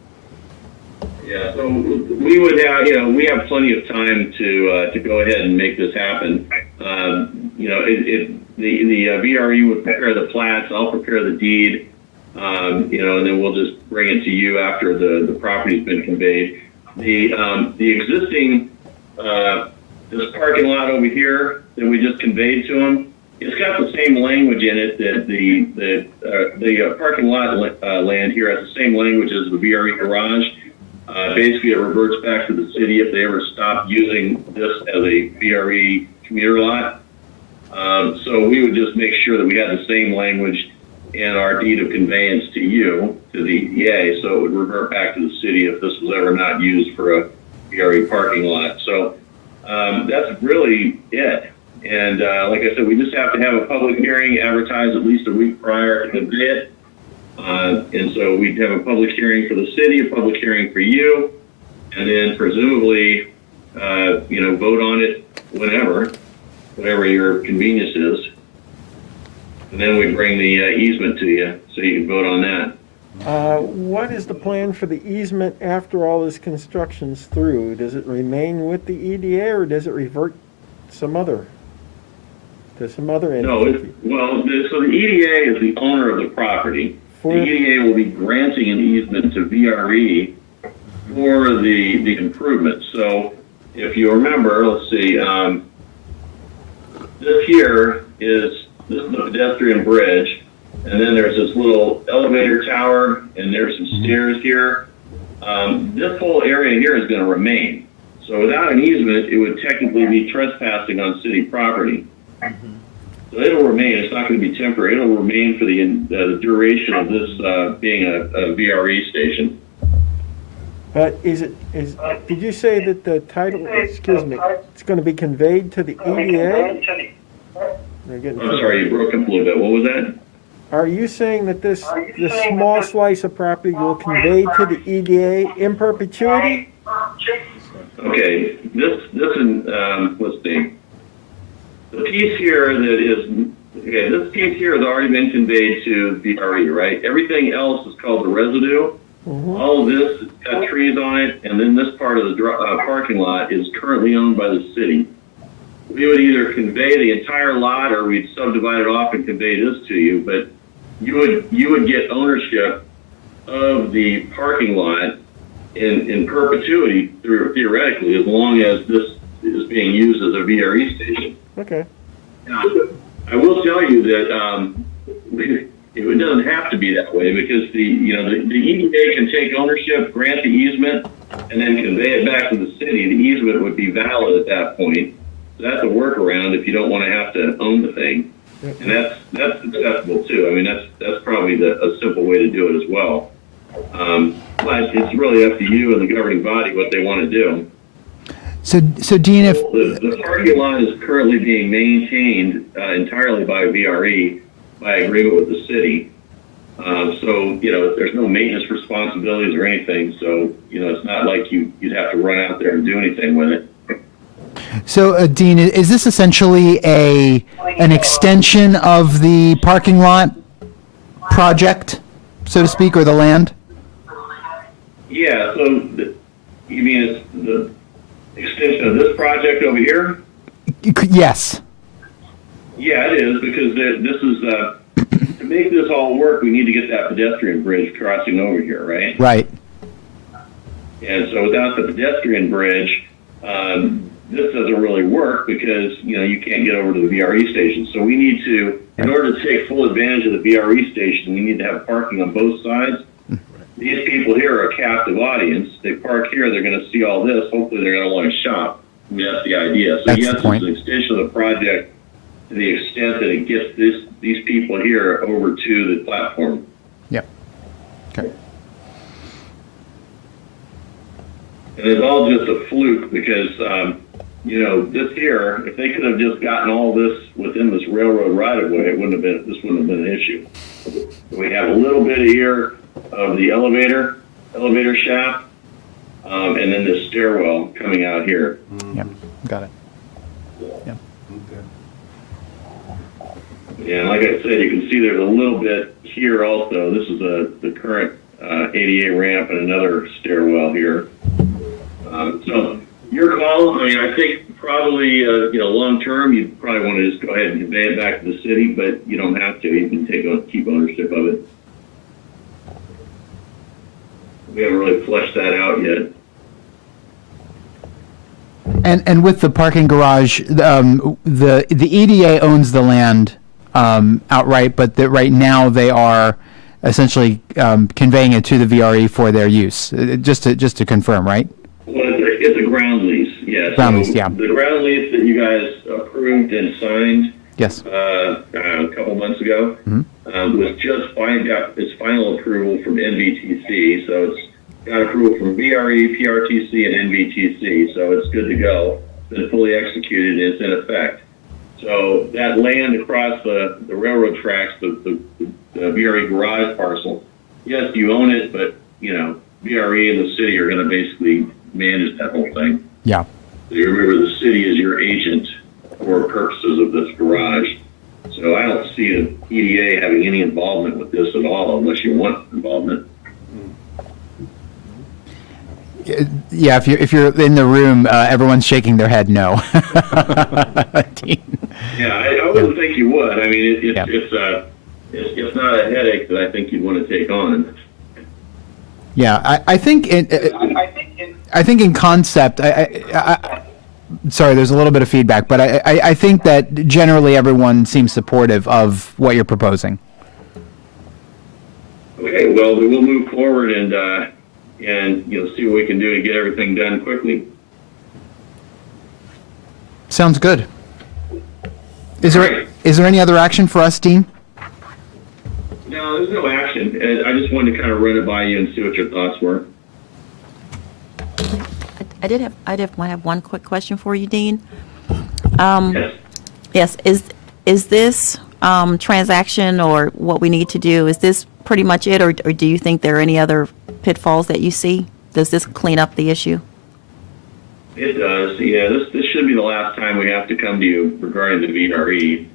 Yeah, so we would have, we have plenty of time to go ahead and make this happen. The VRE would prepare the plats, I'll prepare the deed, and then we'll just bring it to you after the property's been conveyed. The existing this parking lot over here that we just conveyed to them, it's got the same language in it that the parking lot land here has the same language as the VRE garage. Basically, it reverts back to the city if they ever stop using this as a VRE commuter lot. So we would just make sure that we had the same language in our deed of conveyance to you, to the EDA, so it would revert back to the city if this was ever not used for a VRE parking lot. So that's really it. And like I said, we just have to have a public hearing advertised at least a week prior to convey it. And so we'd have a public hearing for the city, a public hearing for you, and then presumably, vote on it whatever your convenience is. And then we bring the easement to you so you can vote on that. What is the plan for the easement after all this construction's through? Does it remain with the EDA or does it revert to some other entity? No, so the EDA is the owner of the property. The EDA will be granting an easement to VRE for the improvements. So if you remember, let's see, this is the pedestrian bridge, and then there's this little elevator tower, and there's some stairs here. This whole area here is going to remain. So without an easement, it would technically be trespassing on city property. So it'll remain. It's not going to be temporary. It'll remain for the duration of this being a VRE station. But did you say that the title, it's going to be conveyed to the EDA? I'm sorry, you broke up a little bit. What was that? Are you saying that this small slice of property will convey to the EDA in perpetuity? Okay, this let's see. The piece here this piece here has already been conveyed to VRE, right? Everything else is called the residue. All of this has got trees on it, and then this part of the parking lot is currently owned by the city. We would either convey the entire lot or we'd subdivide it off and convey this to you, but you would get ownership of the parking lot in perpetuity, theoretically, as long as this is being used as a VRE station. Okay. Now, I will tell you that it doesn't have to be that way because the EDA can take ownership, grant the easement, and then convey it back to the city. The easement would be valid at that point. So that's a workaround if you don't want to have to own the thing, and that's acceptable too. I mean, that's probably a simple way to do it as well. But it's really up to you and the governing body what they want to do. So Dean, if the parking lot is currently being maintained entirely by VRE by agreement with the city, so there's no maintenance responsibilities or anything. So it's not like you'd have to run out there and do anything with it. So, Dean, is this essentially an extension of the parking lot project, so to speak, or the land? Yeah. So You mean it's the extension of this project over here? Yes. Yeah, it is, because this is, to make this all work, we need to get that pedestrian bridge crossing over here, right? Right. And so without the pedestrian bridge, this doesn't really work because, you can't get over to the VRE station. So we need to, in order to take full advantage of the VRE station, we need to have parking on both sides. These people here are a captive audience. They park here, they're going to see all this. Hopefully they're going to want to shop. I mean, that's the idea. So That's yes, the it's point. an extension of the project to the extent that it gets these people here over to the platform. Yep. Okay. And it's all just a fluke because, this here, if they could have just gotten all this within this railroad right of way, this wouldn't have been an issue. We have a little bit here of the elevator shaft, and then the stairwell coming out here. Yep. Got it. Yep. Yeah, and like I said, you can see there's a little bit here also. This is the current ADA ramp and another stairwell here. So your call. I mean, I think probably long term, you probably want to just go ahead and convey it back to the city, but you don't have to. You can keep ownership of it. We haven't really fleshed that out yet. And with the parking garage, the EDA owns the land outright, but right now they are essentially conveying it to the VRE for their use. Just to confirm, right? Well, it's a ground lease, yes. Ground lease, yeah. The ground lease that you guys approved and signed Yes. a couple months ago was just got its final approval from NVTC. So it's got approval from VRE, PRTC, and NVTC. So it's good to go. It's been fully executed and it's in effect. So that land across the railroad tracks, the VRE garage parcel, yes, you own it, but, VRE and the city are going to basically manage that whole thing. Yeah. So you remember the city is your agent for purposes of this garage. So I don't see the EDA having any involvement with this at all unless you want involvement. Yeah, if you're in the room, everyone's shaking their head no. Dean. Yeah, I wouldn't think you would. I mean, it's not a headache that I think you'd want to take on. Yeah, I think in concept, sorry, there's a little bit of feedback, but I think that generally everyone seems supportive of what you're proposing. Okay, well, then we'll move forward and see what we can do to get everything done quickly. Sounds good. Is there any other action for us, Dean? No, there's no action. I just wanted to kind of run it by you and see what your thoughts were. I did have one quick question for you, Dean. Yes. Yes, is this transaction or what we need to do, is this pretty much it, or do you think there are any other pitfalls that you see? Does this clean up the issue? It does. Yeah, this should be the last time we have to come to you regarding the VRE.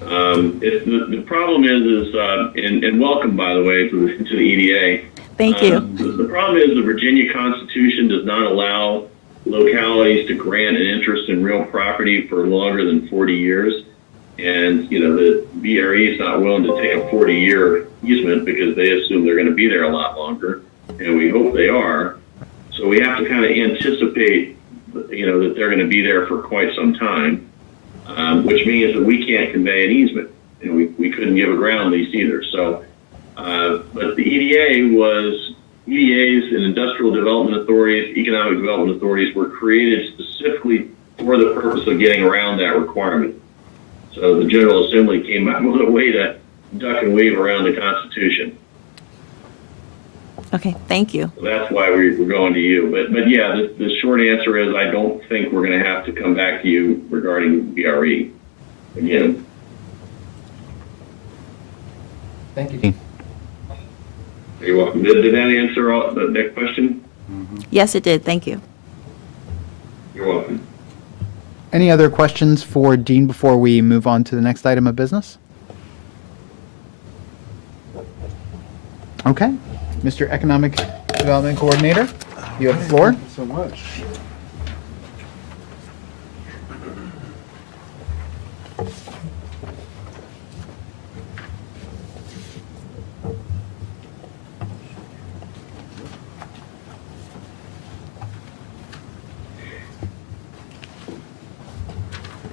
The problem is and welcome, by the way, to the EDA. Thank you. The problem is the Virginia Constitution does not allow localities to grant an interest in real property for longer than 40 years. And, the VRE is not willing to take a 40-year easement because they assume they're going to be there a lot longer. And we hope they are. So we have to kind of anticipate, that they're going to be there for quite some time, which means that we can't convey an easement. We couldn't give a ground lease either. So, but the EDAs and industrial development authorities, economic development authorities were created specifically for the purpose of getting around that requirement. So the General Assembly came up with a way to duck and weave around the Constitution. Okay, thank you. So that's why we're going to you. But yeah, the short answer is I don't think we're going to have to come back to you regarding VRE again. Thank you, Dean. You're welcome. Did that answer all that question? Yes, it did. Thank you. You're welcome. Any other questions for Dean before we move on to the next item of business? Okay. Mr. Economic Development Coordinator? All You have the floor. Thank you so much.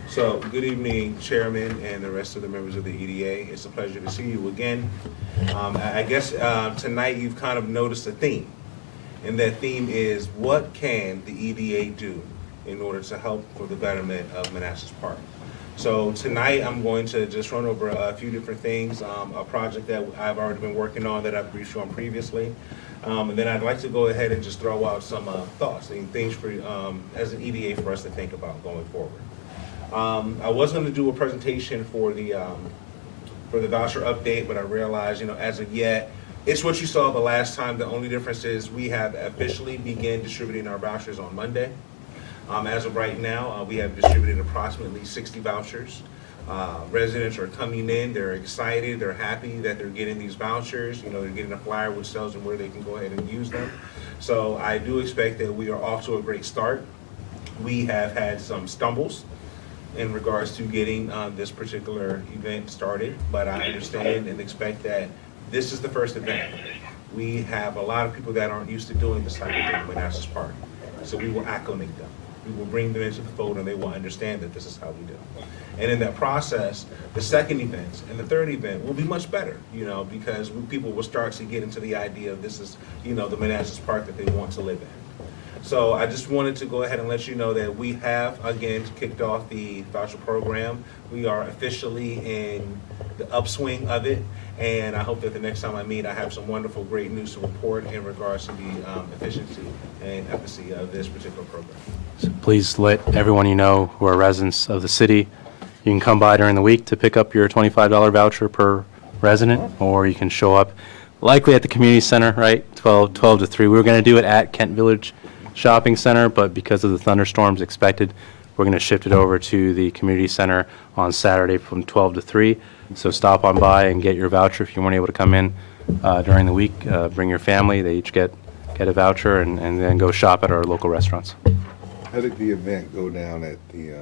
So, good evening, Chairman and the rest of the members of the EDA. It's a pleasure to see you again. I guess tonight you've kind of noticed a theme, and that theme is what can the EDA do in order to help for the betterment of Manassas Park? So tonight I'm going to just run over a few different things, a project that I've already been working on that I've briefed you on previously. And then I'd like to go ahead and just throw out some thoughts and things for as an EDA for us to think about going forward. I was going to do a presentation for the voucher update, but I realized, as of yet, it's what you saw the last time. The only difference is we have officially begun distributing our vouchers on Monday. As of right now, we have distributed approximately 60 vouchers. Residents are coming in, they're excited, they're happy that they're getting these vouchers. They're getting a flyer which tells them where they can go ahead and use them. So I do expect that we are off to a great start. We have had some stumbles in regards to getting this particular event started, but I understand and expect that this is the first event. We have a lot of people that aren't used to doing this type of thing in Manassas Park, so we will acclimate them. We will bring them into the fold and they will understand that this is how we do. And in that process, the second event and the third event will be much better, because people will start to get into the idea of this is, the Manassas Park that they want to live in. So I just wanted to go ahead and let you know that we have, again, kicked off the voucher program. We are officially in the upswing of it, and I hope that the next time I meet, I have some wonderful, great news to report in regards to the efficiency and efficacy of this particular program. So please let everyone you know who are residents of the city, you can come by during the week to pick up your $25 voucher per resident, or you can show up likely at the community center, right, 12 to 3. We were going to do it at Kent Village Shopping Center, but because of the thunderstorms expected, we're going to shift it over to the community center on Saturday from 12 to 3. So stop on by and get your voucher if you weren't able to come in during the week. Bring your family. They each get a voucher, and then go shop at our local restaurants. How did the event go down at the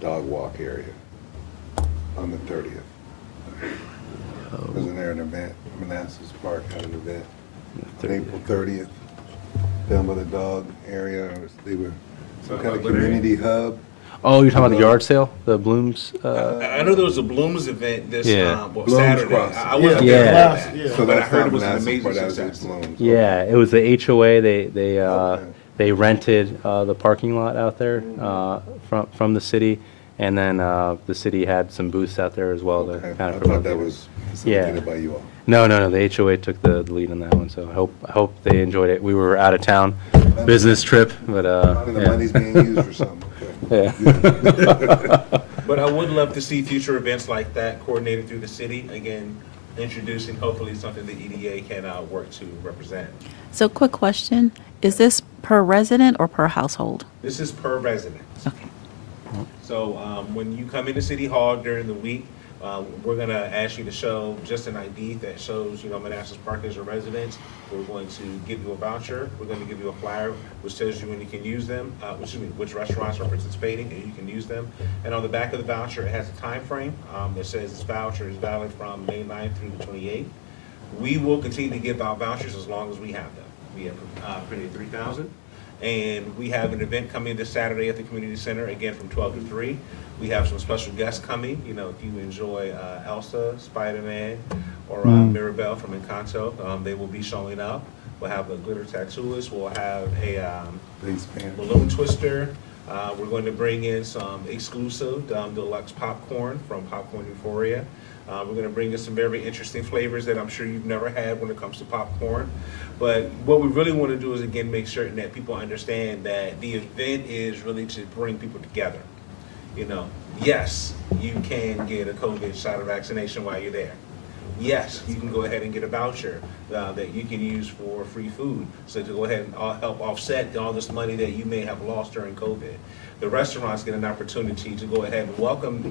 dog walk area on the 30th? Wasn't there an event? Manassas Park had an event on April 30th down by the dog area. They were some kind of community hub. Oh, you're talking about the yard sale, the Blooms? I know there was a Blooms event this Blooms Saturday. Crossing. I wasn't Yeah. there. Yeah. So But I that's heard not it was an Manassas amazing Park, that was success. at Blooms. Yeah, it was the HOA. They Okay. rented the parking lot out there from the city, and then the city had some booths out there as well to Okay. kind I of thought promote that it. was facilitated by you all. No, the HOA took the lead on that one, so I hope they enjoyed it. We were out of town, business trip, but The money's being used for something. Okay. yeah. But I would love to see future events like that coordinated through the city. Again, introducing hopefully something the EDA can work to represent. So quick question, is this per resident or per household? This is per resident. Okay. So when you come into City Hall during the week, we're going to ask you to show just an ID that shows, Manassas Park as a resident. We're going to give you a voucher. We're going to give you a flyer which tells you when you can use them, which restaurants are participating and you can use them. And on the back of the voucher, it has a time frame that says this voucher is valid from May 9th through the 28th. We will continue to give out vouchers as long as we have them. We have printed 3,000. And we have an event coming this Saturday at the community center, again from 12 to 3. We have some special guests coming. If you enjoy Elsa, Spider-Man, or Mirabelle from Encanto, they will be showing up. We'll have a glitter tattooist. We'll have a balloon twister. We're going to bring in some exclusive deluxe popcorn from Popcorn Euphoria. We're going to bring in some very interesting flavors that I'm sure you've never had when it comes to popcorn. But what we really want to do is, again, make certain that people understand that the event is really to bring people together. Yes, you can get a COVID shot or vaccination while you're there. Yes, you can go ahead and get a voucher that you can use for free food, so to go ahead and help offset all this money that you may have lost during COVID. The restaurants get an opportunity to go ahead and welcome,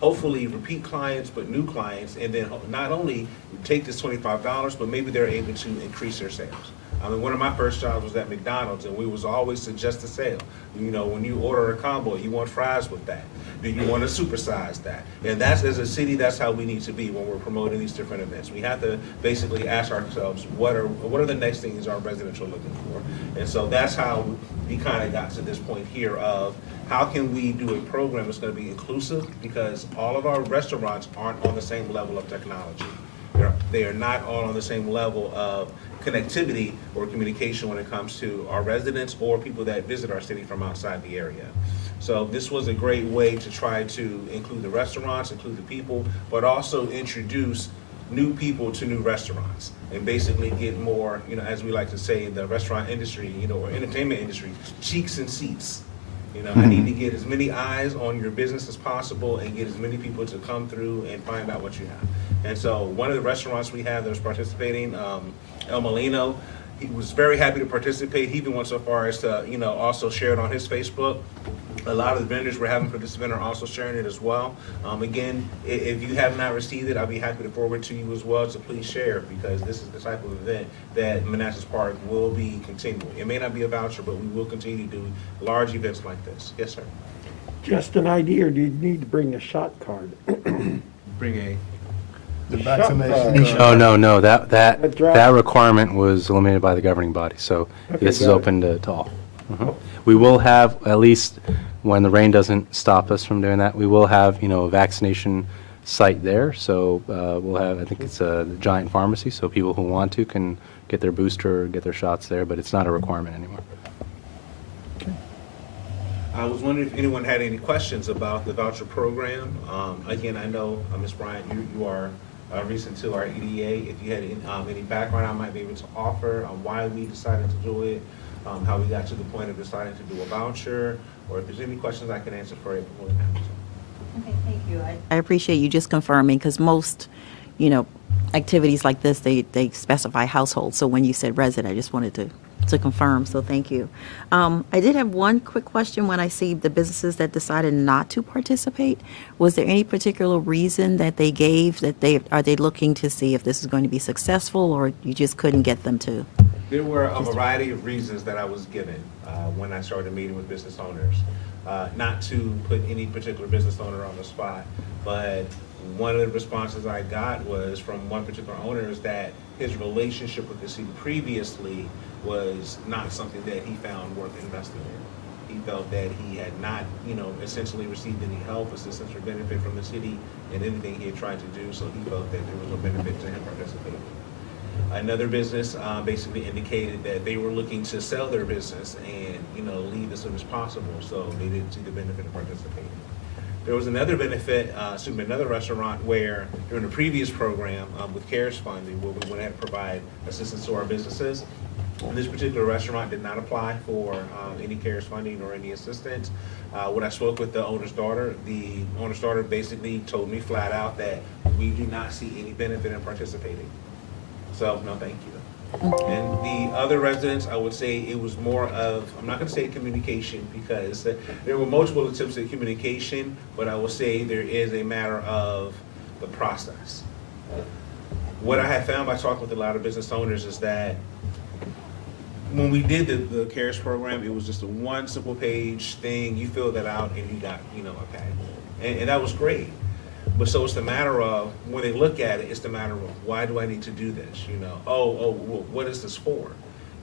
hopefully repeat clients, but new clients, and then not only take this $25, but maybe they're able to increase their sales. I mean, one of my first jobs was at McDonald's, and we was always suggest a sale. You know, when you order a combo, you want fries with that. Do you want to supersize that? And that's, as a city, that's how we need to be when we're promoting these different events. We have to basically ask ourselves, what are the next things our residents are looking for? And so that's how we kind of got to this point here of how can we do a program that's going to be inclusive, because all of our restaurants aren't on the same level of technology. They are not all on the same level of connectivity or communication when it comes to our residents or people that visit our city from outside the area. So this was a great way to try to include the restaurants, include the people, but also introduce new people to new restaurants and basically get more, you know, as we like to say in the restaurant industry, you know, or entertainment industry, cheeks and seats. You know, I need to get as many eyes on your business as possible and get as many people to come through and find out what you have. And so one of the restaurants we have that was participating, El Molino, he was very happy to participate. He even went so far as to, you know, also share it on his Facebook. A lot of the vendors we're having for this event are also sharing it as well. Again, if you have not received it, I'll be happy to forward it to you as well, so please share, because this is the type of event that Manassas Park will be continuing. It may not be a voucher, but we will continue to do large events like this. Yes, sir. Just an idea, or do you need to bring a shot card? Bring a... The vaccination. Oh, no, A that draft. requirement was eliminated by the governing body, so Okay, this is got it. open to all. We will have, at least when the rain doesn't stop us from doing that, we will have, you know, a vaccination site there, so we'll have, I think it's a giant pharmacy, so people who want to can get their booster or get their shots there, but it's not a requirement anymore. I was wondering if anyone had any questions about the voucher program. Again, I know, Ms. Bryant, you are recent to our EDA. If you had any background I might be able to offer on why we decided to do it, how we got to the point of deciding to do a voucher, or if there's any questions I can answer for you before we have it. Okay, thank you. I appreciate you just confirming, because most, you know, activities like this, they specify household. So when you said resident, I just wanted to confirm, so thank you. I did have one quick question. When I see the businesses that decided not to participate, was there any particular reason that they gave, that are they looking to see if this is going to be successful, or you just couldn't get them to? There were a variety of reasons that I was given when I started meeting with business owners. Not to put any particular business owner on the spot, but one of the responses I got was from one particular owner is that his relationship with the city previously was not something that he found worth investing in. He felt that he had not, you know, essentially received any help, assistance, or benefit from the city in anything he had tried to do, so he felt that there was no benefit to him participating. Another business basically indicated that they were looking to sell their business and, you know, leave as soon as possible, so they didn't see the benefit of participating. There was another another restaurant where during the previous program with CARES funding, where we went ahead and provide assistance to our businesses. And this particular restaurant did not apply for any CARES funding or any assistance. When I spoke with the owner's daughter basically told me flat out that we do not see any benefit in participating. So, no, thank you. And the other residents, I would say it was more of, I'm not going to say communication, because there were multiple attempts at communication, but I will say there is a matter of the process. What I have found by talking with a lot of business owners is that when we did the CARES program, it was just a one simple page thing. You filled that out and you got, you know, a pay. And that was great. But so it's the matter of, when they look at it, it's the matter of, why do I need to do this? You know, well, what is this for?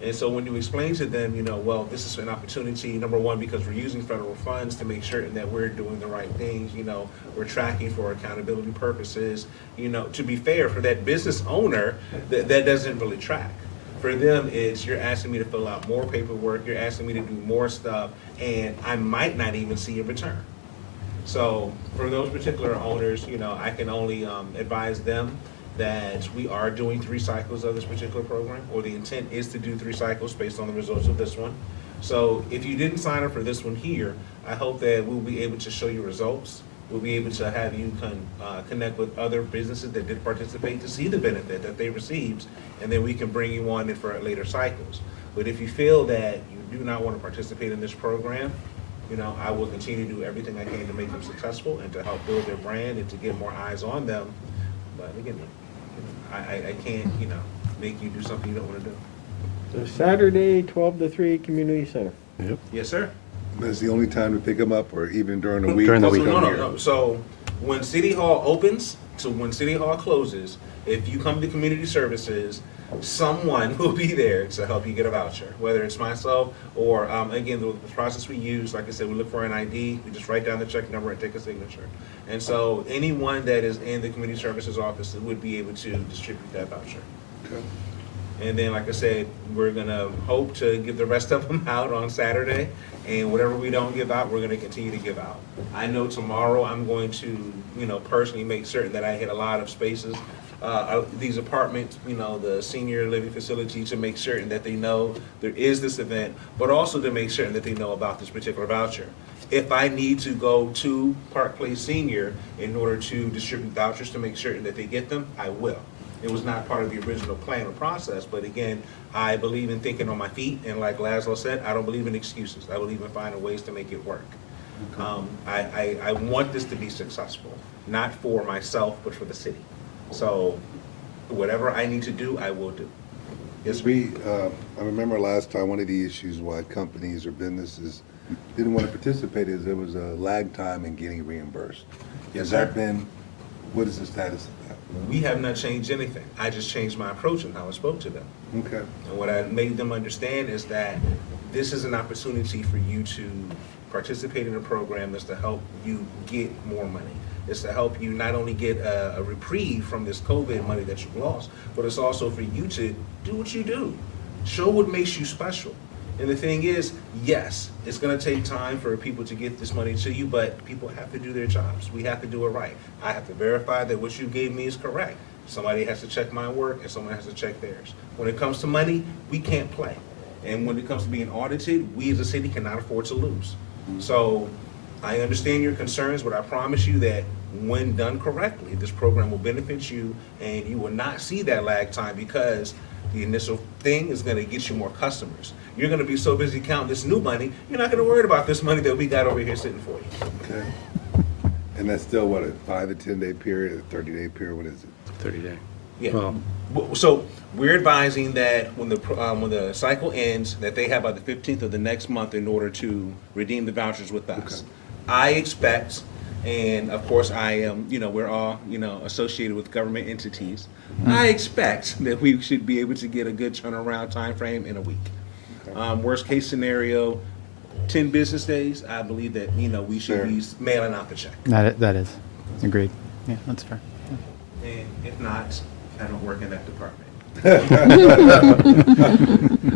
And so when you explain to them, you know, well, this is an opportunity, number one, because we're using federal funds to make sure that we're doing the right things, you know, we're tracking for accountability purposes. You know, to be fair, for that business owner, that doesn't really track. For them, it's, you're asking me to fill out more paperwork, you're asking me to do more stuff, and I might not even see a return. So for those particular owners, you know, I can only advise them that we are doing 3 cycles of this particular program, or the intent is to do 3 cycles based on the results of this one. So if you didn't sign up for this one here, I hope that we'll be able to show you results. We'll be able to have you connect with other businesses that did participate to see the benefit that they received, and then we can bring you on in for later cycles. But if you feel that you do not want to participate in this program, you know, I will continue to do everything I can to make them successful and to help build their brand and to get more eyes on them. But again, I can't, you know, make you do something you don't want to do. So Saturday, 12 to 3, community center. Yes, sir. That's the only time to pick them up, or even during the week? During the Oh, so week. no. So when City Hall opens to when City Hall closes, if you come to community services, someone will be there to help you get a voucher, whether it's myself or, again, the process we use, like I said, we look for an ID, we just write down the check number and take a signature. And so anyone that is in the community services office would be able to distribute that voucher. Okay. And then, like I said, we're gonna hope to give the rest of them out on Saturday, and whatever we don't give out, we're gonna continue to give out. I know tomorrow I'm going to, personally make certain that I hit a lot of spaces, these apartments, the senior living facility, to make certain that they know there is this event, but also to make certain that they know about this particular voucher. If I need to go to Park Place Senior in order to distribute vouchers to make certain that they get them, I will. It was not part of the original plan or process, but again, I believe in thinking on my feet, and like Laszlo said, I don't believe in excuses. I believe in finding ways to make it work. I want this to be successful, not for myself, but for the city. So whatever I need to do, I will do. Yes, I remember last time, one of the issues why companies or businesses didn't want to participate is there was a lag time in getting reimbursed. Yes, Has sir. that been, what is the status of that? We have not changed anything. I just changed my approach and how I spoke to them. Okay. And what I made them understand is that this is an opportunity for you to participate in a program that's to help you get more money. It's to help you not only get a reprieve from this COVID money that you've lost, but it's also for you to do what you do. Show what makes you special. And the thing is, yes, it's gonna take time for people to get this money to you, but people have to do their jobs. We have to do it right. I have to verify that what you gave me is correct. Somebody has to check my work and someone has to check theirs. When it comes to money, we can't play. And when it comes to being audited, we as a city cannot afford to lose. So I understand your concerns, but I promise you that when done correctly, this program will benefit you and you will not see that lag time, because the initial thing is gonna get you more customers. You're gonna be so busy counting this new money, you're not gonna worry about this money that we got over here sitting for you. Okay. And that's still what, a 5 to 10 day period, a 30-day period, what is it? 30-day. Yeah. Well, So we're advising that when the cycle ends, that they have by the 15th of the next month in order to redeem the vouchers with us. Okay. I expect, and of course I am, we're all, associated with government entities. I expect that we should be able to get a good turnaround time frame in a week. Worst case scenario, 10 business days. I believe that, we should be mailing out the check. That is. Agreed. Yeah, that's fair. And if not, I don't work in that department.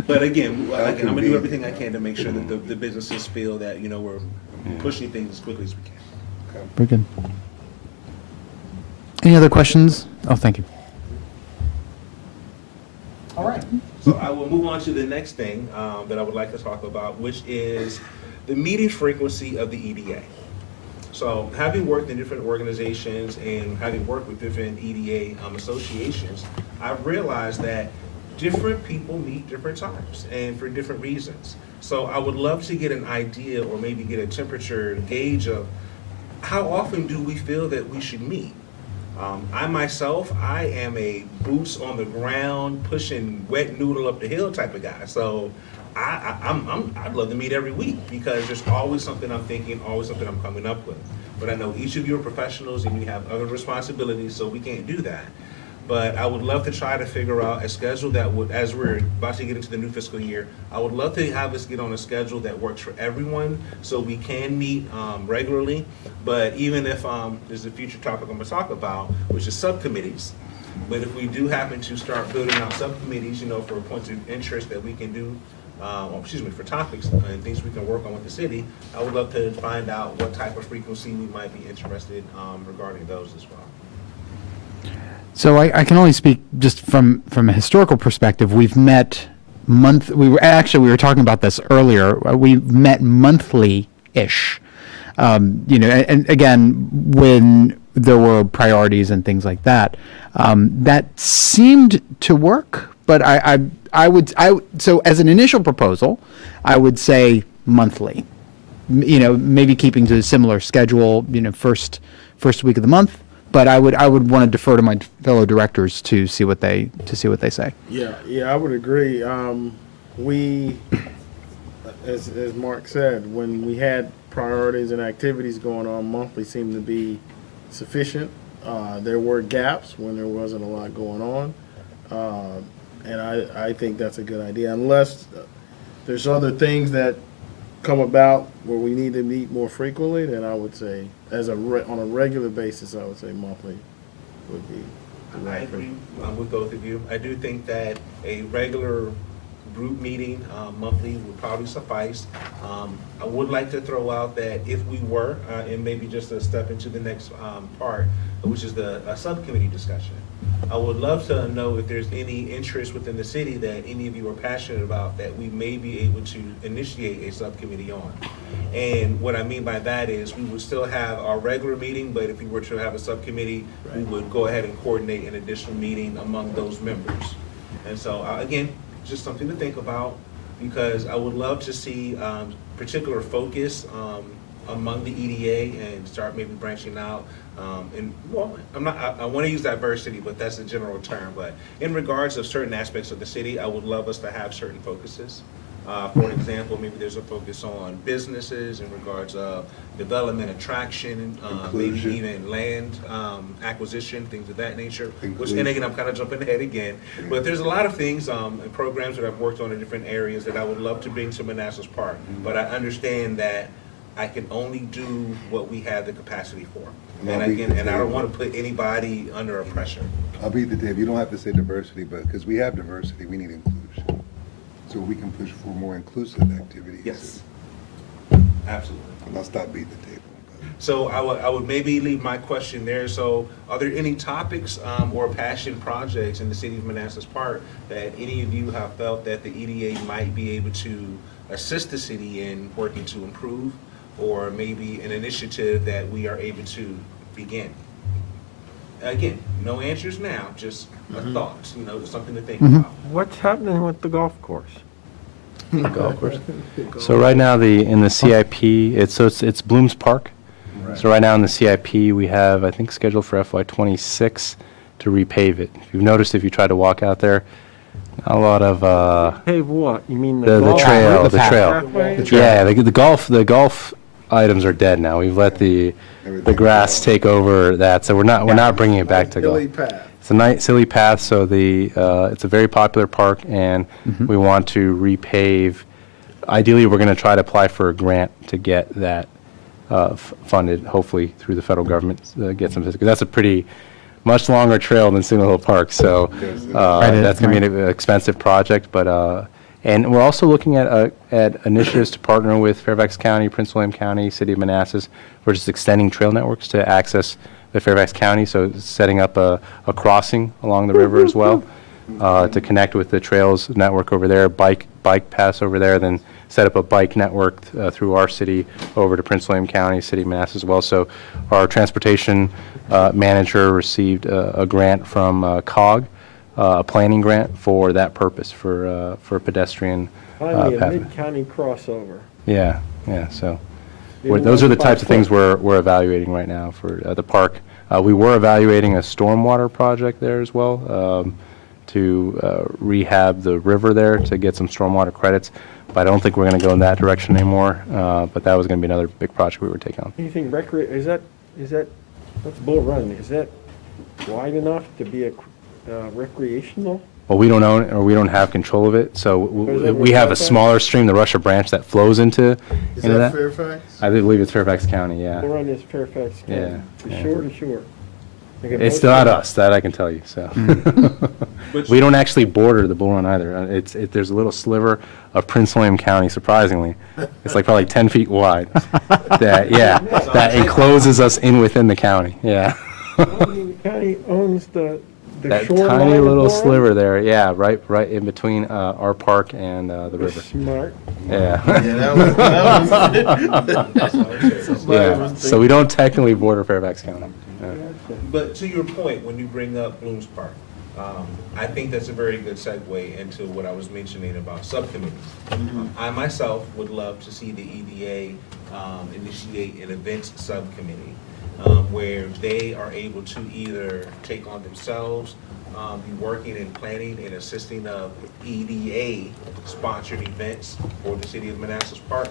But again, I'm gonna do everything I can to make sure that the businesses feel that, we're pushing things as quickly as we can. Very good. Any other questions? Oh, thank you. All right. So I will move on to the next thing that I would like to talk about, which is the meeting frequency of the EDA. So having worked in different organizations and having worked with different EDA associations, I've realized that different people meet different times and for different reasons. So I would love to get an idea, or maybe get a temperature gauge of how often do we feel that we should meet. I myself, I am a boots on the ground, pushing wet noodle up the hill type of guy. So I'd love to meet every week, because there's always something I'm thinking, always something I'm coming up with. But I know each of you are professionals and you have other responsibilities, so we can't do that. But I would love to try to figure out a schedule that would, as we're about to get into the new fiscal year, I would love to have us get on a schedule that works for everyone, so we can meet regularly. But even if there's a future topic I'm gonna talk about, which is subcommittees. But if we do happen to start building out subcommittees, for points of interest that we can do, for topics and things we can work on with the city, I would love to find out what type of frequency we might be interested regarding those as well. So I can only speak just from a historical perspective. We've met we were talking about this earlier. We met monthly-ish. And again, when there were priorities and things like that, that seemed to work. But so as an initial proposal, I would say monthly. Maybe keeping to a similar schedule. First week of the month. But I would want to defer to my fellow directors to see what they say. Yeah, I would agree. we, as Mark said, when we had priorities and activities going on, monthly seemed to be sufficient. There were gaps when there wasn't a lot going on. And I think that's a good idea, unless there's other things that come about where we need to meet more frequently, then I would say, on a regular basis, I would say monthly would be. I agree with both of you. I do think that a regular group meeting monthly would probably suffice. I would like to throw out that if we were, and maybe just a step into the next part, which is the subcommittee discussion. I would love to know if there's any interest within the city that any of you are passionate about that we may be able to initiate a subcommittee on. And what I mean by that is we would still have our regular meeting, but if we were to have a subcommittee, we would go ahead and coordinate an additional meeting among those members. And so, again, just something to think about, because I would love to see particular focus among the EDA and start maybe branching out. And well, I want to use diversity, but that's a general term. But in regards of certain aspects of the city, I would love us to have certain focuses. For example, maybe there's a focus on businesses in regards of development, attraction, maybe even land acquisition, things of that nature. Which, and again, I'm kind of jumping ahead again, but there's a lot of things and programs that I've worked on in different areas that I would love to bring to Manassas Park. But I understand that I can only do what we have the capacity for. And again, and I don't want to put anybody under a pressure. I'll beat the Dave. You don't have to say diversity, but because we have diversity, we need inclusion. So we can push for more inclusive activities. Yes, absolutely. And I'll stop beating the table. So I would maybe leave my question there. So are there any topics or passion projects in the city of Manassas Park that any of you have felt that the EDA might be able to assist the city in working to improve, or maybe an initiative that we are able to begin? Again, no answers now, just a thought, something to think about. What's happening with the golf course? Golf course. So right now, in the CIP, it's Blooms Park. Right. So right now in the CIP, we have, I think, scheduled for FY26 to repave it. If you've noticed, if you try to walk out there, a lot of Pave what? You mean the golf? trail, the trail. Pathway? Yeah, the golf items are dead now. We've let the grass take over that, so we're not bringing it back to golf. Hilly path. It's a nice silly path, so it's a very popular park, and we want to repave. Ideally, we're going to try to apply for a grant to get that funded, hopefully through the federal government, get some, because that's a pretty much longer trail than Signal Hill Park, so that's going to be an expensive project. But and we're also looking at initiatives to partner with Fairfax County, Prince William County, City of Manassas. We're just extending trail networks to access the Fairfax County, so setting up a crossing along the river as well to connect with the trails network over there, bike paths over there, then set up a bike network through our city over to Prince William County, City of Manassas as well. So our transportation manager received a grant from COG, a planning grant for that purpose, for pedestrian Finally, a path. mid-county crossover. Yeah, so Even those are the with types of 5 things foot. we're evaluating right now for the park. We were evaluating a stormwater project there as well to rehab the river there to get some stormwater credits, but I don't think we're going to go in that direction anymore. But that was going to be another big project we were taking on. Anything is that, that's Bull Run, is that wide enough to be a recreational? Well, we don't own it, or we don't have control of it, so Is that we have a Fairfax? smaller stream, the Russia Branch, that flows into Is into that that. Fairfax? I believe it's Fairfax County, yeah. Bull Run is Fairfax County. Yeah, The yeah. shore to shore. It's not us, that I can tell you, so. We don't actually border the Bull Run either. There's a little sliver of Prince William County, surprisingly. It's like probably 10 feet wide. That encloses us in within the county, yeah. The county owns the That shoreline tiny of little Bull Run? sliver there, yeah, right in between our park and the They're river. smart. Yeah. Somebody So we don't technically border Fairfax County. Yeah. But to your point, when you bring up Blooms Park, I think that's a very good segue into what I was mentioning about subcommittees. I myself would love to see the EDA initiate an events subcommittee where they are able to either take on themselves be working and planning and assisting of EDA sponsored events for the city of Manassas Park,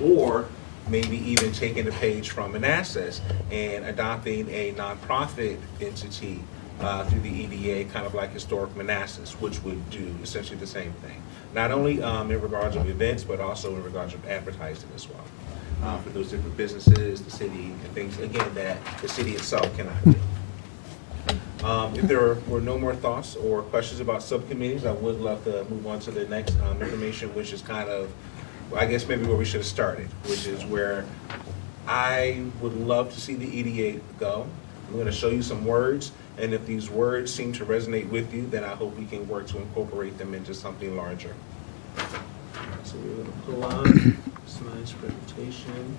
or maybe even taking a page from Manassas and adopting a nonprofit entity through the EDA, kind of like Historic Manassas, which would do essentially the same thing. Not only in regards of events, but also in regards of advertising as well. For those different businesses, the city, and things, again, that the city itself cannot do. If there were no more thoughts or questions about subcommittees, I would love to move on to the next information, which is kind of, I guess maybe where we should have started, which is where I would love to see the EDA go. I'm going to show you some words, and if these words seem to resonate with you, then I hope we can work to incorporate them into something larger. So we're going to pull on this nice presentation.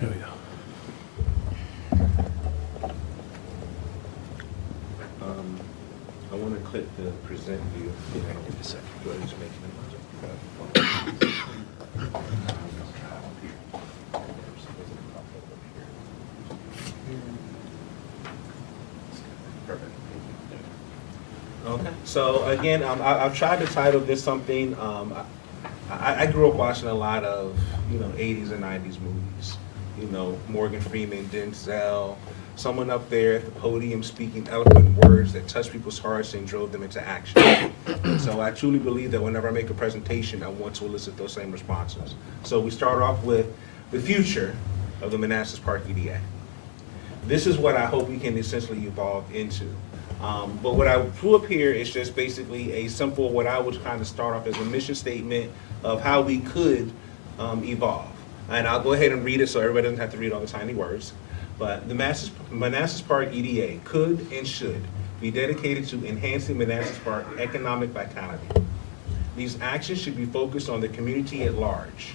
There we go. I want to click the present view. Yeah, give me a second. Do I just make it? Okay, so again, I've tried to title this something, I grew up watching a lot of, 80s and 90s movies. Morgan Freeman, Denzel, someone up there at the podium speaking eloquent words that touched people's hearts and drove them into action. So I truly believe that whenever I make a presentation, I want to elicit those same responses. So we start off with the future of the Manassas Park EDA. This is what I hope we can essentially evolve into. But what I threw up here is just basically a simple, what I would kind of start off as a mission statement of how we could evolve. And I'll go ahead and read it so everybody doesn't have to read all the tiny words. But the Manassas Park EDA could and should be dedicated to enhancing Manassas Park economic vitality. These actions should be focused on the community at large,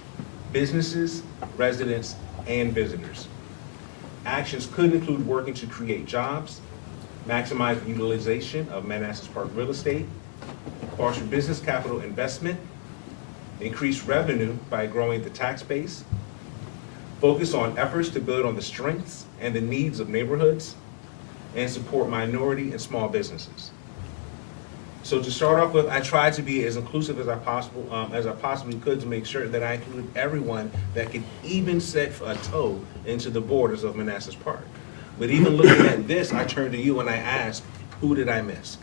businesses, residents, and visitors. Actions could include working to create jobs, maximize the utilization of Manassas Park real estate, foster business capital investment, increase revenue by growing the tax base, focus on efforts to build on the strengths and the needs of neighborhoods, and support minority and small businesses. So to start off with, I tried to be as inclusive as I possibly could to make sure that I included everyone that could even set a toe into the borders of Manassas Park. But even looking at this, I turned to you and I asked, who did I miss?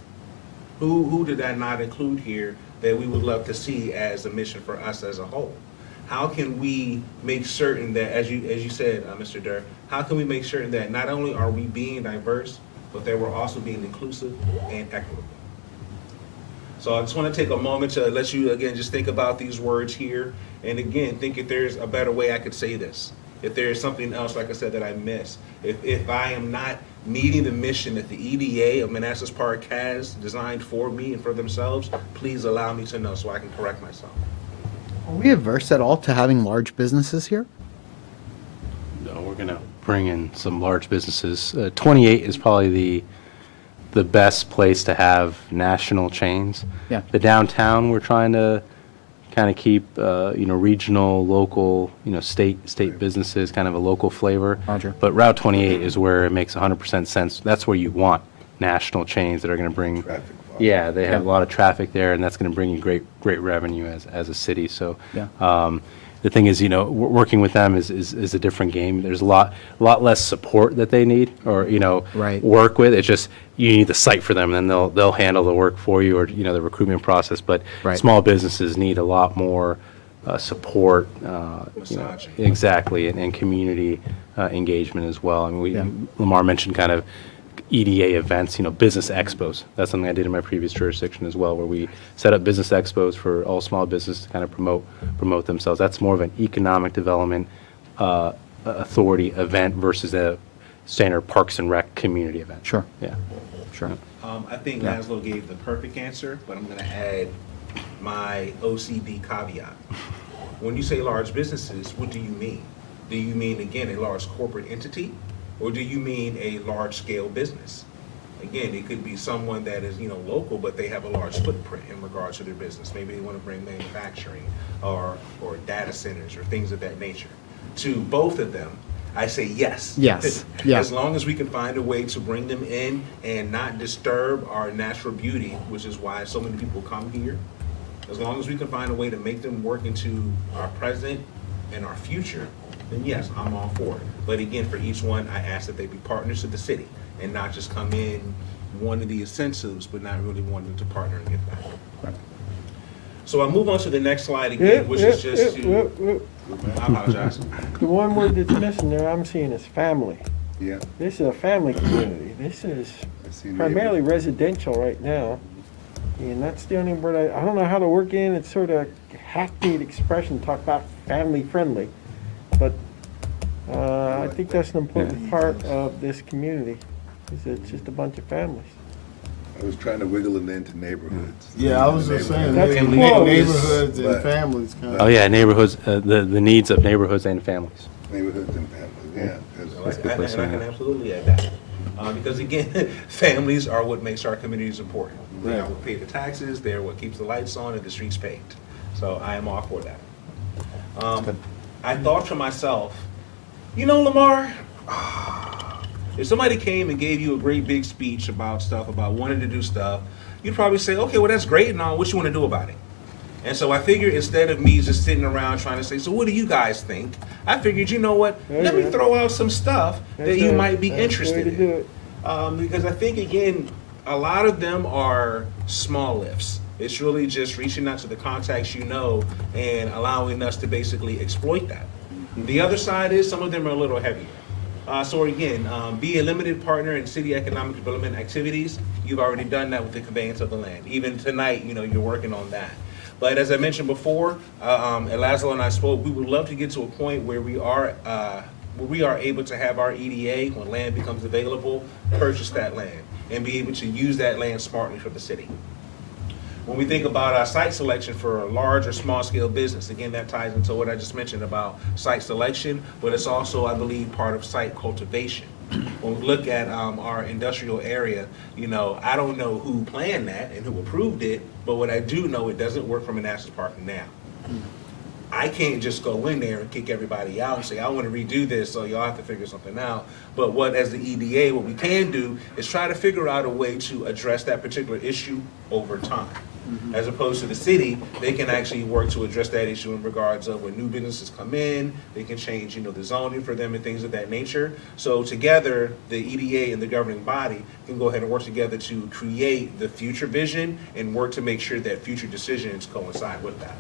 Who did I not include here that we would love to see as a mission for us as a whole? How can we make certain that, as you said, Mr. Durr, how can we make certain that not only are we being diverse, but that we're also being inclusive and equitable? So I just want to take a moment to let you, again, just think about these words here. And again, think if there's a better way I could say this. If there's something else, like I said, that I missed. If I am not meeting the mission that the EDA of Manassas Park has designed for me and for themselves, please allow me to know so I can correct myself. Are we averse at all to having large businesses here? No, we're going to bring in some large businesses. 28 is probably the best place to have national chains. Yeah. The downtown, we're trying to kind of keep, regional, local, state businesses, kind of a local flavor. Roger. But Route 28 is where it makes 100% sense. That's where you want national chains that are going to bring. Traffic. Yeah, they have Yeah. a lot of traffic there, and that's going to bring you great revenue as a city. So, Yeah. the thing is, working with them is a different game. There's a lot less support that they need, or Right. work with. It's just you need the site for them, and then they'll handle the work for you, or the recruitment process. But Right. small businesses need a lot more support. Massaging. Exactly, and community engagement as well. I mean, Yeah. Lamar mentioned kind of EDA events, business expos. That's something I did in my previous jurisdiction as well, where we set up business expos for all small businesses to kind of promote themselves. That's more of an economic development authority event versus a standard Parks and Rec community event. Sure. Yeah. Sure. I think Yeah. Laszlo gave the perfect answer, but I'm going to add my OCD caveat. When you say large businesses, what do you mean? Do you mean, again, a large corporate entity? Or do you mean a large-scale business? Again, it could be someone that is, local, but they have a large footprint in regards to their business. Maybe they want to bring manufacturing or data centers or things of that nature. To both of them, I say yes. Yes. Yeah. As long as we can find a way to bring them in and not disturb our natural beauty, which is why so many people come here. As long as we can find a way to make them work into our present and our future, then yes, I'm all for it. But again, for each one, I ask that they be partners to the city and not just come in wanting the incentives, but not really wanting to partner and give back. Right. So I'll move on to the next slide again, which is just to, I apologize. The one word that's missing there I'm seeing is family. Yeah, This is a family community. This is I see primarily residential right now. And that's the only word I don't know how to work in. It's sort of hackneyed expression, talk about family friendly. But I think that's an important part of this community, is it's just a bunch of families. I was trying to wiggle it into neighborhoods. Yeah, I was just saying, That's maybe close. neighborhoods and But- families kind of. Oh, yeah, neighborhoods, the needs of neighborhoods and families. Neighborhoods and families, yeah. 'cause- a good place to And I have can it. absolutely add that. Because again, families are what makes our communities important. They are what pay the taxes, they're what keeps the lights on and the streets paved. So I am all for that. I thought to myself, Lamar, if somebody came and gave you a great big speech about stuff, about wanting to do stuff, you'd probably say, okay, well, that's great and all, what you want to do about it? And so I figured instead of me just sitting around trying to say, so what do you guys think? I figured, you know what, let me throw out some stuff that you might be interested That's the way to in. do it. Because I think, again, a lot of them are small lifts. It's really just reaching out to the contacts you know and allowing us to basically exploit that. The other side is some of them are a little heavier. So again, be a limited partner in city economic development activities. You've already done that with the conveyance of the land. Even tonight, you're working on that. But as I mentioned before, Laszlo and I spoke, we would love to get to a point where we are able to have our EDA, when land becomes available, purchase that land and be able to use that land smartly for the city. When we think about our site selection for a large or small scale business, again, that ties into what I just mentioned about site selection, but it's also, I believe, part of site cultivation. When we look at our industrial area, I don't know who planned that and who approved it, but what I do know, it doesn't work for Manassas Park now. I can't just go in there and kick everybody out and say, I want to redo this, so y'all have to figure something out. But as the EDA, what we can do is try to figure out a way to address that particular issue over time. As opposed to the city, they can actually work to address that issue in regards of when new businesses come in, they can change, the zoning for them and things of that nature. So together, the EDA and the governing body can go ahead and work together to create the future vision and work to make sure that future decisions coincide with that.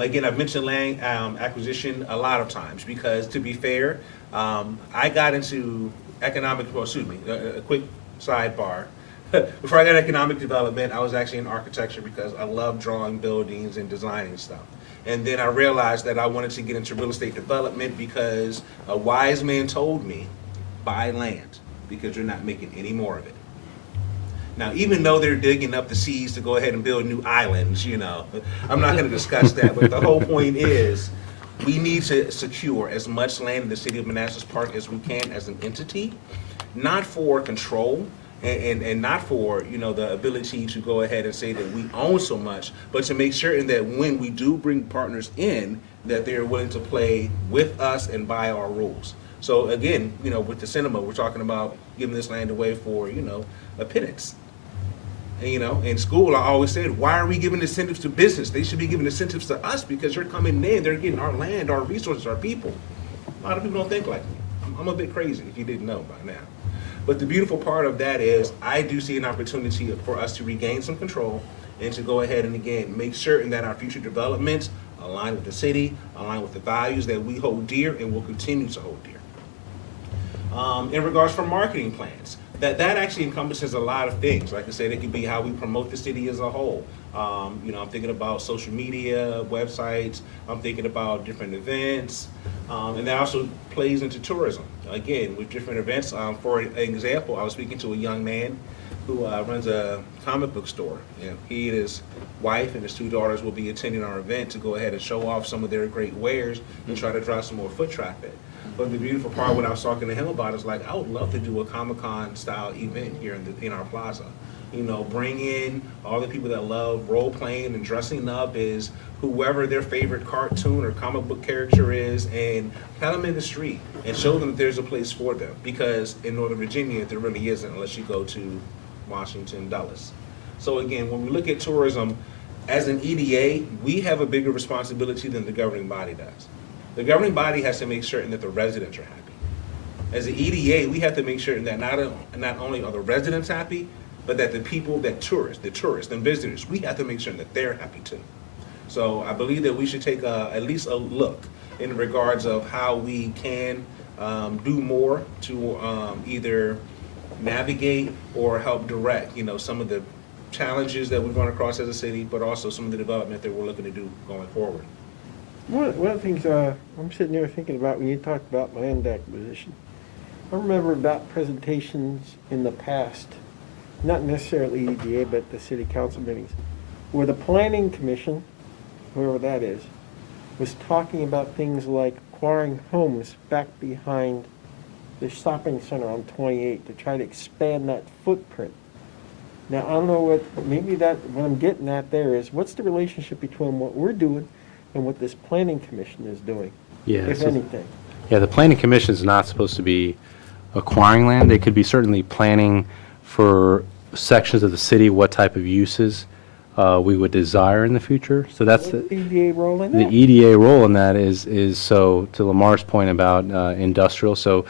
Again, I've mentioned land acquisition a lot of times because, to be fair, I got into a quick sidebar. Before I got economic development, I was actually in architecture because I love drawing buildings and designing stuff. And then I realized that I wanted to get into real estate development because a wise man told me, buy land because you're not making any more of it. Now, even though they're digging up the seas to go ahead and build new islands, I'm not going to discuss that, but the whole point is we need to secure as much land in the city of Manassas Park as we can as an entity, not for control, and not for, the ability to go ahead and say that we own so much, but to make certain that when we do bring partners in, that they're willing to play with us and by our rules. So again, with the cinema, we're talking about giving this land away for, a pittance. And, in school, I always said, why are we giving incentives to business? They should be giving incentives to us because they're coming in, they're getting our land, our resources, our people. A lot of people don't think like me. I'm a bit crazy, if you didn't know by now. But the beautiful part of that is I do see an opportunity for us to regain some control and to go ahead and, again, make certain that our future developments align with the city, align with the values that we hold dear and will continue to hold dear. In regards for marketing plans, that actually encompasses a lot of things. Like I said, it could be how we promote the city as a whole. I'm thinking about social media, websites. I'm thinking about different events. And that also plays into tourism. Again, with different events. For example, I was speaking to a young man who runs a comic book store. He and his wife and his 2 daughters will be attending our event to go ahead and show off some of their great wares and try to drive some more foot traffic. But the beautiful part, when I was talking to him about it, is like, I would love to do a Comic-Con style event here in our plaza. You know, bring in all the people that love role playing and dressing up as whoever their favorite cartoon or comic book character is, and have them in the street and show them that there's a place for them. Because in Northern Virginia, there really isn't unless you go to Washington, Dulles. So again, when we look at tourism, as an EDA, we have a bigger responsibility than the governing body does. The governing body has to make certain that the residents are happy. As an EDA, we have to make certain that not only are the residents happy, but that the people, the tourists and visitors, we have to make sure that they're happy too. So I believe that we should take at least a look in regards of how we can do more to either navigate or help direct, some of the challenges that we've run across as a city, but also some of the development that we're looking to do going forward. One of the things I'm sitting there thinking about when you talked about land acquisition, I remember about presentations in the past, not necessarily EDA, but the city council meetings, where the planning commission, whoever that is, was talking about things like acquiring homes back behind the shopping center on 28 to try to expand that footprint. Now, I don't know what I'm getting at there is, what's the relationship between what we're doing and what this planning commission is doing, if anything? Yeah, the planning commission is not supposed to be acquiring land. They could be certainly planning for sections of the city, what type of uses we would desire in the future. So that's What's the EDA role in that? the EDA role in that is so, to Lamar's point about industrial. So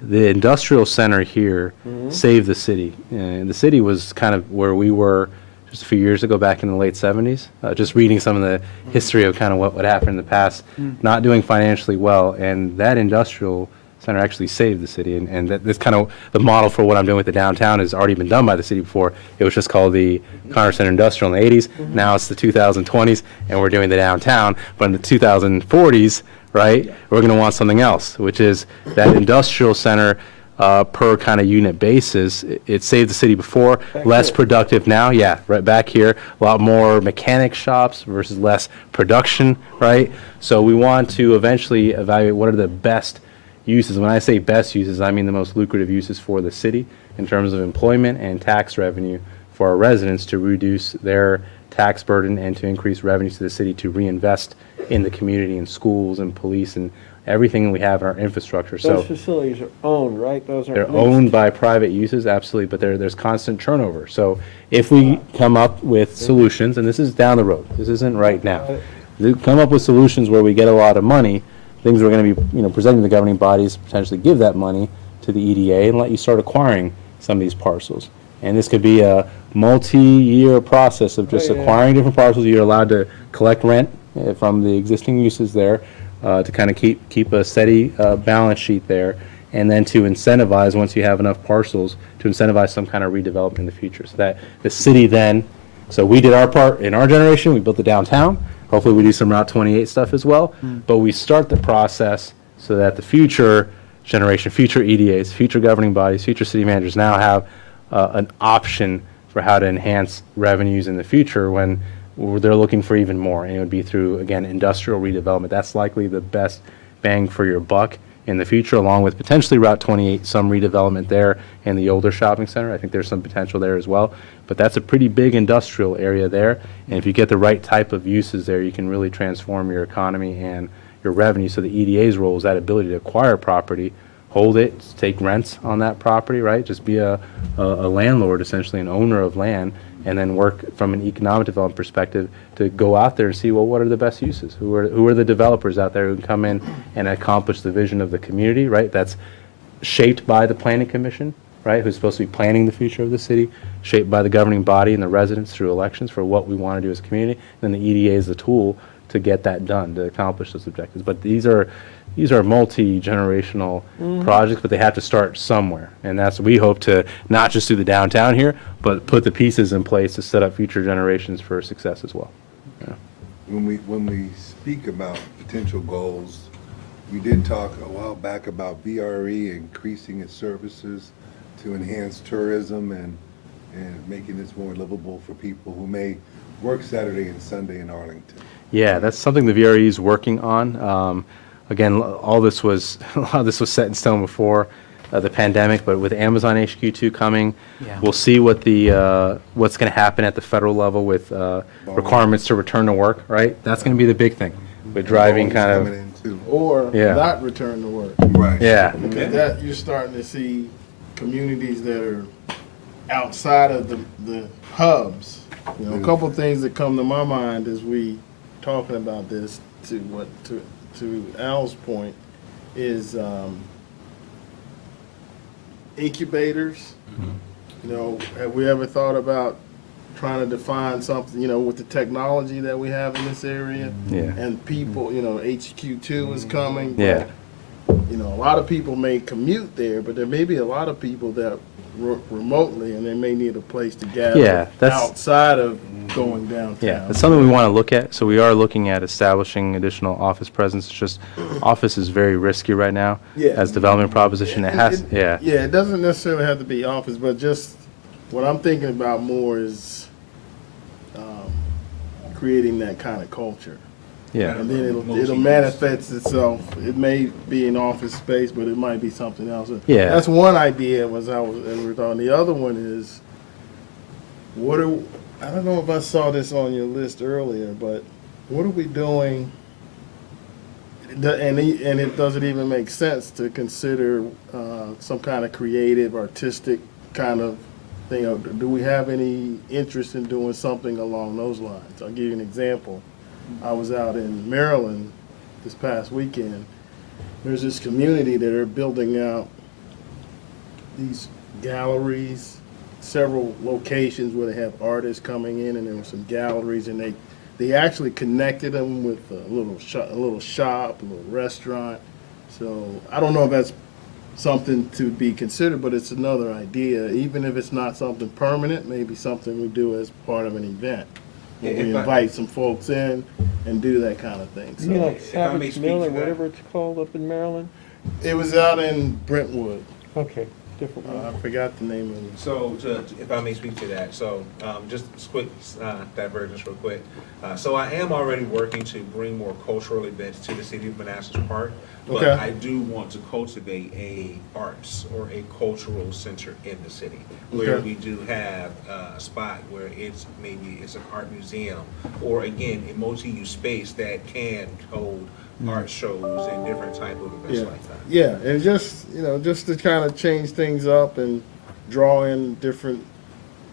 the industrial center here saved the city. And the city was kind of where we were just a few years ago, back in the late 70s, just reading some of the history of kind of what would happen in the past, not doing financially well. And that industrial center actually saved the city. And that's kind of the model for what I'm doing with the downtown has already been done by the city before. It was just called the Conner Center Industrial in the 80s. Now it's the 2020s, and we're doing the downtown. But in the 2040s, right, we're going to want something else, which is that industrial center per kind of unit basis. It saved the city before, less productive now, yeah, right back here, a lot more mechanic shops versus less production, right? So we want to eventually evaluate what are the best uses. When I say best uses, I mean the most lucrative uses for the city in terms of employment and tax revenue for our residents to reduce their tax burden and to increase revenue to the city to reinvest in the community and schools and police and everything we have in our infrastructure. Those facilities are owned, right? Those are they're owned by private uses, absolutely, but there's constant turnover. So if we come up with solutions, and this is down the road, this isn't right now, come up with solutions where we get a lot of money, things we're going to be presenting to the governing bodies, potentially give that money to the EDA and let you start acquiring some of these parcels. And this could be a multi-year process of just acquiring different parcels. You're allowed to collect rent from the existing uses there, to kind of keep a steady balance sheet there, and then to incentivize, once you have enough parcels, to incentivize some kind of redevelopment in the future. So that the city then, so we did our part in our generation, we built the downtown, hopefully we do some Route 28 stuff as well, but we start the process so that the future generation, future EDAs, future governing bodies, future city managers now have an option for how to enhance revenues in the future when they're looking for even more, and it would be through, again, industrial redevelopment. That's likely the best bang for your buck in the future, along with potentially Route 28, some redevelopment there, and the older shopping center. I think there's some potential there as well. But that's a pretty big industrial area there, and if you get the right type of uses there, you can really transform your economy and your revenue. So the EDA's role is that ability to acquire property, hold it, take rents on that property, right? Just be a landlord, essentially, an owner of land, and then work from an economic development perspective to go out there and see, well, what are the best uses? Who are the developers out there who can come in and accomplish the vision of the community, right? That's shaped by the planning commission, right? Who's supposed to be planning the future of the city, shaped by the governing body and the residents through elections for what we want to do as a community. And then the EDA is the tool to get that done, to accomplish those objectives. But these are multi-generational projects, but they have to start somewhere. And that's, we hope to not just do the downtown here, but put the pieces in place to set up future generations for success as well. Yeah. When we speak about potential goals, we did talk a while back about VRE increasing its services to enhance tourism and making this more livable for people who may work Saturday and Sunday in Arlington. Yeah, that's something the VRE is working on. again, all this was, a lot of this was set in stone before the pandemic, but with Amazon HQ2 coming, Yeah. we'll see what the, what's going to happen at the federal level with requirements to return to work, right? That's going to be the big thing, with driving kind Coming of, in too. Or Yeah. not return to work. Right. yeah, Because that, you're starting to see communities that are outside of the hubs. You know, a couple things that come to my mind as we talking about this, to Al's point, is incubators. You know, have we ever thought about trying to define something, you know, with the technology that we have in this area? Yeah. And people, you know, HQ2 is coming. but, Yeah. You know, a lot of people may commute there, but there may be a lot of people that work remotely, and they may need a place to gather Yeah, that's- outside of going downtown. yeah. It's something we want to look at. So we are looking at establishing additional office presence. It's just, office is very risky right now. Yeah. As development proposition, it has, yeah. Yeah, it doesn't necessarily have to be office, but just what I'm thinking about more is creating that kind of culture. Yeah. And then it'll manifest itself. It may be an office space, but it might be something else. Yeah. That's one idea as we were talking. The other one is, I don't know if I saw this on your list earlier, but what are we doing? And it doesn't even make sense to consider some kind of creative, artistic kind of thing. Do we have any interest in doing something along those lines? I'll give you an example. I was out in Maryland this past weekend. There's this community that are building out these galleries, several locations where they have artists coming in, and there were some galleries, and they actually connected them with a little shop, a little restaurant. So I don't know if that's something to be considered, but it's another idea. Even if it's not something permanent, maybe something we do as part of an event. Yeah, We if I- invite some folks in and do that kind of thing. You mean So like if I may Savage speak Mill or to that. whatever it's called up in Maryland? it was out in Brentwood. Okay, different one. I forgot the name of it. So, if I may speak to that, so just a quick divergence real quick. So I am already working to bring more cultural events to the city of Manassas Park, but Okay. I do want to cultivate a arts or a cultural center in the city, where Okay. we do have a spot where it's an art museum, or again, a multi-use space that can hold art shows and different type of events Yeah, like that. yeah, and just to kind of change things up and draw in different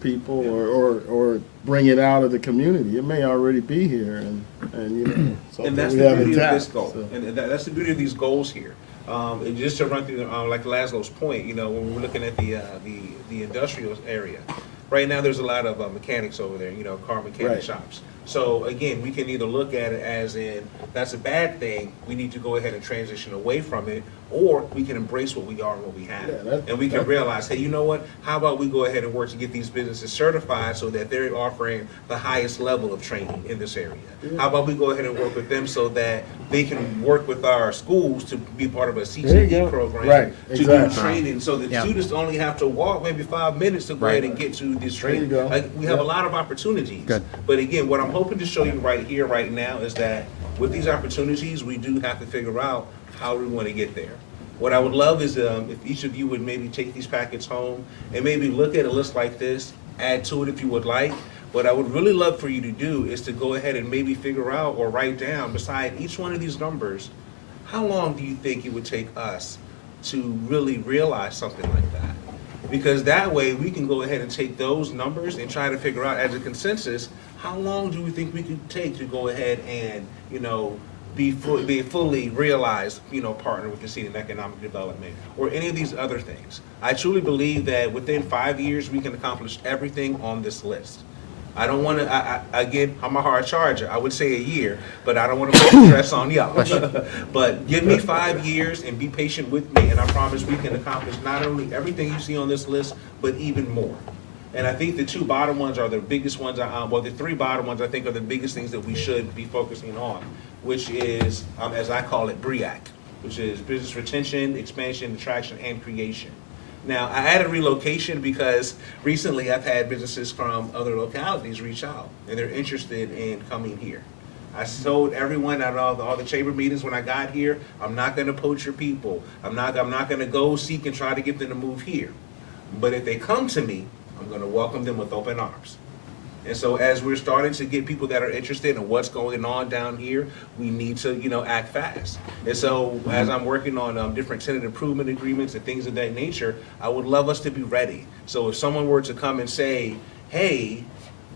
people or bring it out of the community. It may already be here and And something that's we the haven't beauty of this tapped. goal, so. and that's the beauty of these goals here. And just to run through, like Laszlo's point, when we're looking at the industrial area, right now there's a lot of mechanics over there, car mechanic Right. shops. So again, we can either look at it as in, that's a bad thing, we need to go ahead and transition away from it, or we can embrace what we are and what we have. Yeah, And we can realize, hey, you know what, how about we go ahead and work to get these businesses certified so that they're offering the highest level of training in this area? How about we go ahead and work with them so that they can work with our schools to be part of a There you CTE go. program, Right, to do exactly. training, so that Yeah. students only have to walk maybe 5 minutes to go ahead and get to this There you training. go. Like, we have a Yep. lot of opportunities. Good. But again, what I'm hoping to show you right here, right now, is that with these opportunities, we do have to figure out how we want to get there. What I would love is if each of you would maybe take these packets home and maybe look at a list like this, add to it if you would like. What I would really love for you to do is to go ahead and maybe figure out or write down beside each one of these numbers, how long do you think it would take us to really realize something like that? Because that way we can go ahead and take those numbers and try to figure out as a consensus, how long do we think we could take to go ahead and, be fully realized, partner with the city in economic development or any of these other things. I truly believe that within 5 years, we can accomplish everything on this list. I don't want to, again, I'm a hard charger. I would say a year, but I don't want to put stress on y'all. But give me 5 years and be patient with me, and I promise we can accomplish not only everything you see on this list, but even more. And I think the two bottom ones are the biggest ones, the three bottom ones I think are the biggest things that we should be focusing on, which is, as I call it, BREAC, which is business retention, expansion, attraction, and creation. Now, I added relocation because recently I've had businesses from other localities reach out, and they're interested in coming here. I told everyone at all the chamber meetings when I got here, I'm not gonna poach your people. I'm not gonna go seek and try to get them to move here. But if they come to me, I'm gonna welcome them with open arms. And so as we're starting to get people that are interested in what's going on down here, we need to, act fast. And so as I'm working on different tenant improvement agreements and things of that nature, I would love us to be ready. So if someone were to come and say, hey,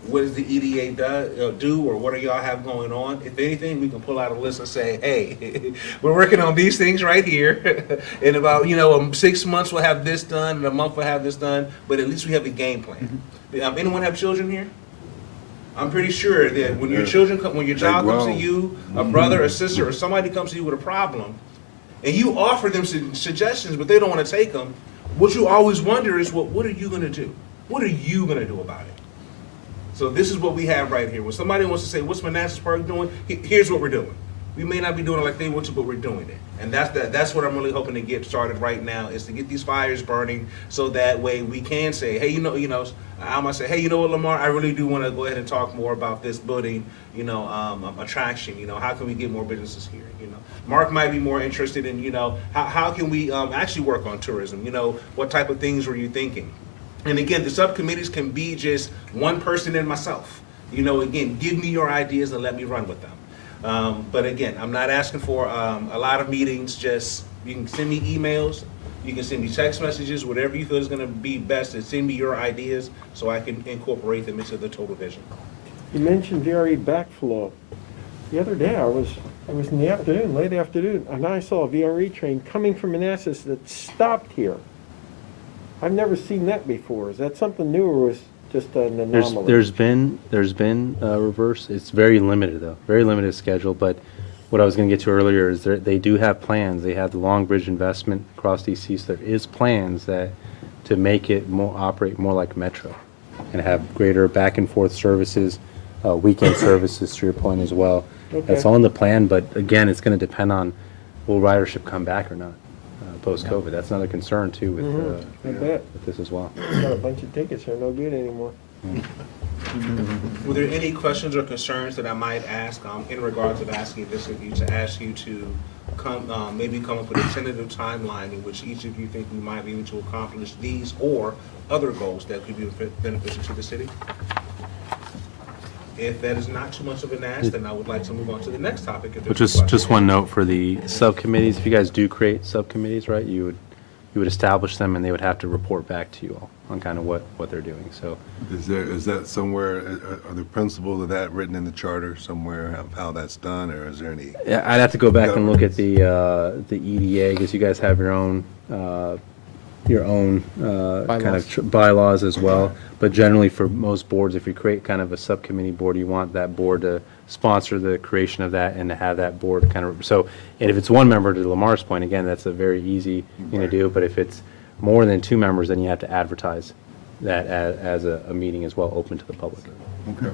what does the EDA do, or what do y'all have going on? If anything, we can pull out a list and say, hey, we're working on these things right here. In about 6 months we'll have this done, in a month we'll have this done, but at least we have a game plan. Anyone have children here? I'm pretty sure that when your children come, when your child comes to you, a brother, a sister, or somebody comes to you with a problem, and you offer them suggestions, but they don't want to take them, what you always wonder is, well, what are you going to do? What are you going to do about it? So this is what we have right here. When somebody wants to say, what's Manassas Park doing? Here's what we're doing. We may not be doing it like they want to, but we're doing it. And that's what I'm really hoping to get started right now, is to get these fires burning, so that way we can say, hey, I might say, hey, you know what, Lamar, I really do want to go ahead and talk more about this building, attraction. How can we get more businesses here? Mark might be more interested in, how can we actually work on tourism? What type of things were you thinking? And again, the subcommittees can be just one person and myself. Again, give me your ideas and let me run with them. But again, I'm not asking for a lot of meetings. Just, you can send me emails, you can send me text messages, whatever you feel is going to be best, and send me your ideas so I can incorporate them into the total vision. You mentioned varied backflow. The other day, I was in the afternoon, late afternoon, and I saw a VRE train coming from Manassas that stopped here. I've never seen that before. Is that something new, or was just an anomaly? There's been reverse. It's very limited though, very limited schedule. But what I was going to get to earlier is they do have plans. They have the Long Bridge investment across DC. So there is plans to make it operate more like Metro, and have greater back and forth services, weekend services. To your point as well, that's all in the plan. But again, it's going to depend on, will ridership come back or not post-COVID. That's another concern too with this as well. Got a bunch of tickets are no good anymore. Were there any questions or concerns that I might ask in regards of asking this of you, to ask you to maybe come up with a tentative timeline in which each of you think we might be able to accomplish these or other goals that could be beneficial to the city? If that is not too much of an ask, then I would like to move on to the next topic. If Just one note for the subcommittees. If you guys do create subcommittees, right, you would establish them, and they would have to report back to you all on kind of what they're doing. So Is that somewhere, are the principles of that written in the charter somewhere, of how that's done, or is there any? yeah, I'd have to go back and look at the EDA, because you guys have your own kind of bylaws as well. But generally, for most boards, if you create kind of a subcommittee board, you want that board to sponsor the creation of that, and to have that board kind of, so, and if it's one member, to Lamar's point, again, that's a very easy thing to do. But if it's more than 2 members, then you have to advertise that as a meeting as well, open to the public. Okay.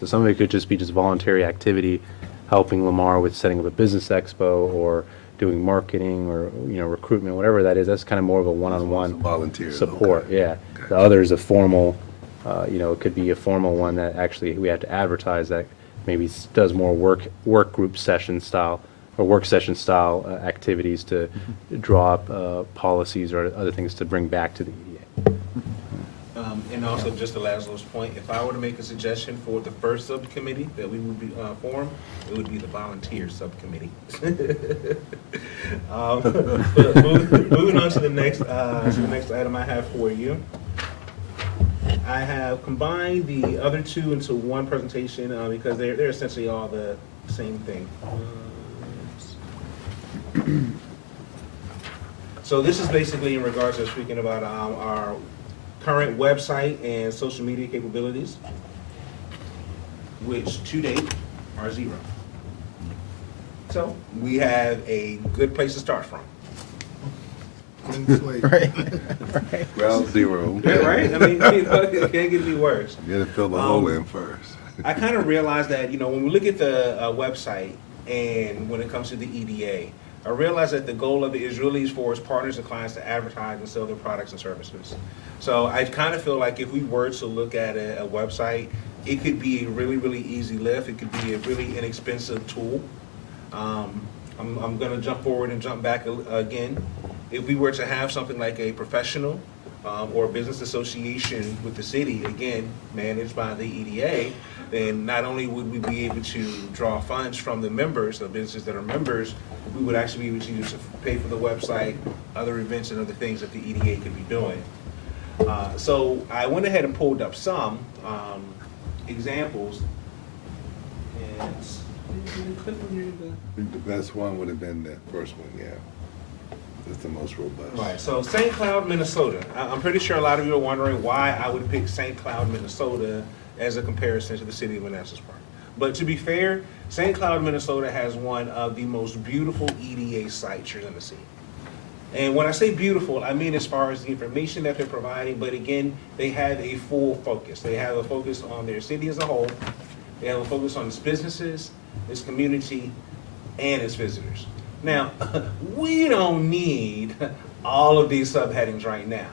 So some of it could just be voluntary activity, helping Lamar with setting up a business expo, or doing marketing, or recruitment, whatever that is. That's kind of more of a one-on-one Volunteer support. okay. Yeah. Okay. The other is a formal, it could be a formal one that actually we have to advertise, that maybe does more work group session style, or work session style activities to draw up policies or other things to bring back to the EDA. And also, just to Laszlo's point, if I were to make a suggestion for the first subcommittee that we would be formed, it would be the volunteer subcommittee. But moving on to the next item I have for you. I have combined the other two into one presentation because they're essentially all the same thing. So this is basically in regards to speaking about our current website and social media capabilities, which to date are 0. So we have a good place to start from. Right. Well, 0. Yeah, right? I mean, it can't get any worse. You gotta fill the hole in first. I kind of realized that, when we look at the website, and when it comes to the EDA, I realize that the goal of it is really for its partners and clients to advertise and sell their products and services. So I kind of feel like if we were to look at a website it could be a really, really easy lift. It could be a really inexpensive tool. I'm gonna jump forward and jump back again. If we were to have something like a professional or a business association with the city, again, managed by the EDA, then not only would we be able to draw funds from the members, the businesses that are members, we would actually be able to use to pay for the website, other events and other things that the EDA could be doing. So I went ahead and pulled up some examples. And did we click on here? I think the best one would have been the first one, yeah. That's the most robust. Right, so St. Cloud, Minnesota. I'm pretty sure a lot of you are wondering why I would pick St. Cloud, Minnesota as a comparison to the city of Manassas Park. But to be fair, St. Cloud, Minnesota has one of the most beautiful EDA sites you're gonna see. And when I say beautiful, I mean as far as the information that they're providing, but again, they have a full focus. They have a focus on their city as a whole. They have a focus on its businesses, its community, and its visitors. Now, we don't need all of these subheadings right now,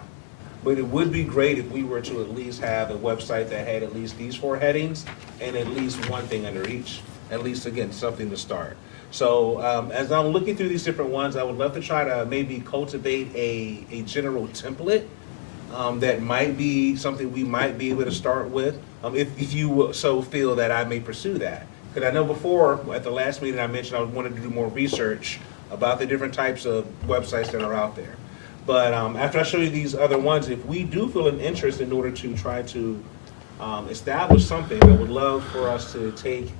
but it would be great if we were to at least have a website that had at least these 4 headings and at least one thing under each, at least, again, something to start. So as I'm looking through these different ones, I would love to try to maybe cultivate a general template that might be something we might be able to start with, if you so feel that I may pursue that. Because I know before, at the last meeting I mentioned I wanted to do more research about the different types of websites that are out there. But after I show you these other ones, if we do feel an interest in order to try to establish something, I would love for us to take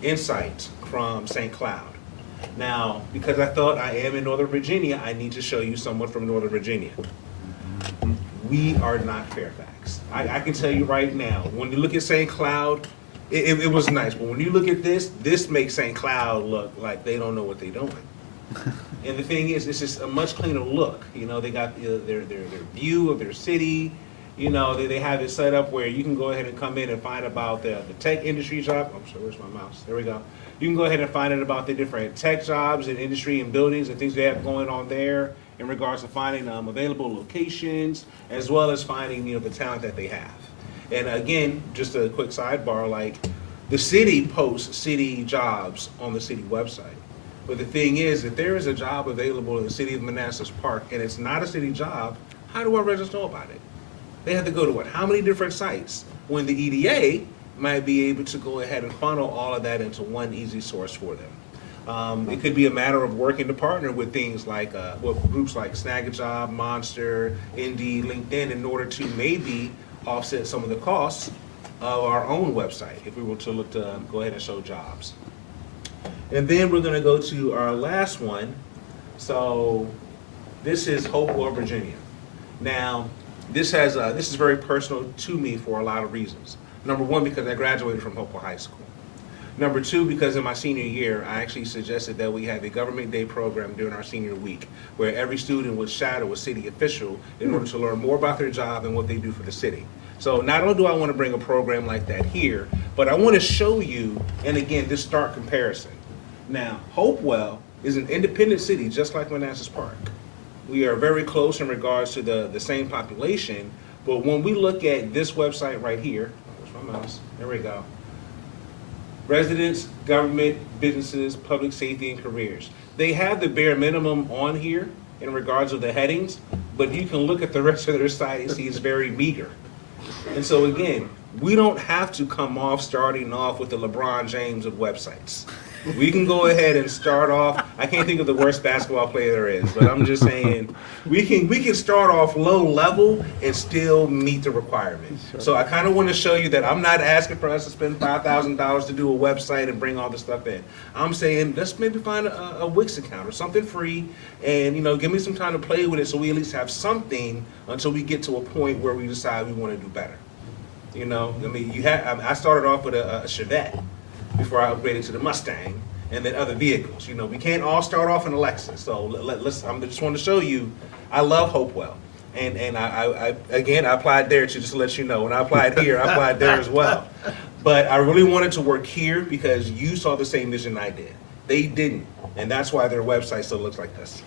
insight from St. Cloud. Now, because I thought I am in Northern Virginia, I need to show you someone from Northern Virginia. We are not Fairfax. I can tell you right now, when you look at St. Cloud, it was nice, but when you look at this makes St. Cloud look like they don't know what they're doing. And the thing is, it's just a much cleaner look. You know, they got their view of their city. You know, they have it set up where you can go ahead and come in and find about the tech industry job. I'm sorry, where's my mouse? There we go. You can go ahead and find out about the different tech jobs and industry and buildings and things they have going on there in regards to finding available locations, as well as finding, you know, the talent that they have. And again, just a quick sidebar, like the city posts city jobs on the city website. But the thing is, if there is a job available in the city of Manassas Park and it's not a city job, how do our residents know about it? They have to go to what? How many different sites? When the EDA might be able to go ahead and funnel all of that into one easy source for them. It could be a matter of working to partner with things like, groups like Snag-a-Job, Monster, Indeed, LinkedIn, in order to maybe offset some of the costs of our own website if we were to look to go ahead and show jobs. And then we're going to go to our last one. So this is Hopewell, Virginia. Now, this is very personal to me for a lot of reasons. Number one, because I graduated from Hopewell High School. Number two, because in my senior year, I actually suggested that we have a government day program during our senior week where every student would shadow a city official in order to learn more about their job and what they do for the city. So not only do I want to bring a program like that here, but I want to show you, and again, this stark comparison. Now, Hopewell is an independent city just like Manassas Park. We are very close in regards to the same population, but when we look at this website right here, where's my mouse? There we go. Residents, government, businesses, public safety, and careers. They have the bare minimum on here in regards of the headings, but you can look at the rest of their site and see it's very meager. And so again, we don't have to come off starting off with the LeBron James of websites. We can go ahead and start off. I can't think of the worst basketball player there is, but I'm just saying we can start off low level and still meet the requirements. So I kind of want to show you that I'm not asking for us to spend $5,000 to do a website and bring all this stuff in. I'm saying let's maybe find a Wix account or something free, and give me some time to play with it so we at least have something until we get to a point where we decide we want to do better. I started off with a Chevette before I upgraded to the Mustang, and then other vehicles. We can't all start off in a Lexus. So I just want to show you, I love Hopewell, and I applied there too, just to let you know. When I applied here, I applied there as well. But I really wanted to work here because you saw the same vision I did. They didn't, and that's why their website still looks like this.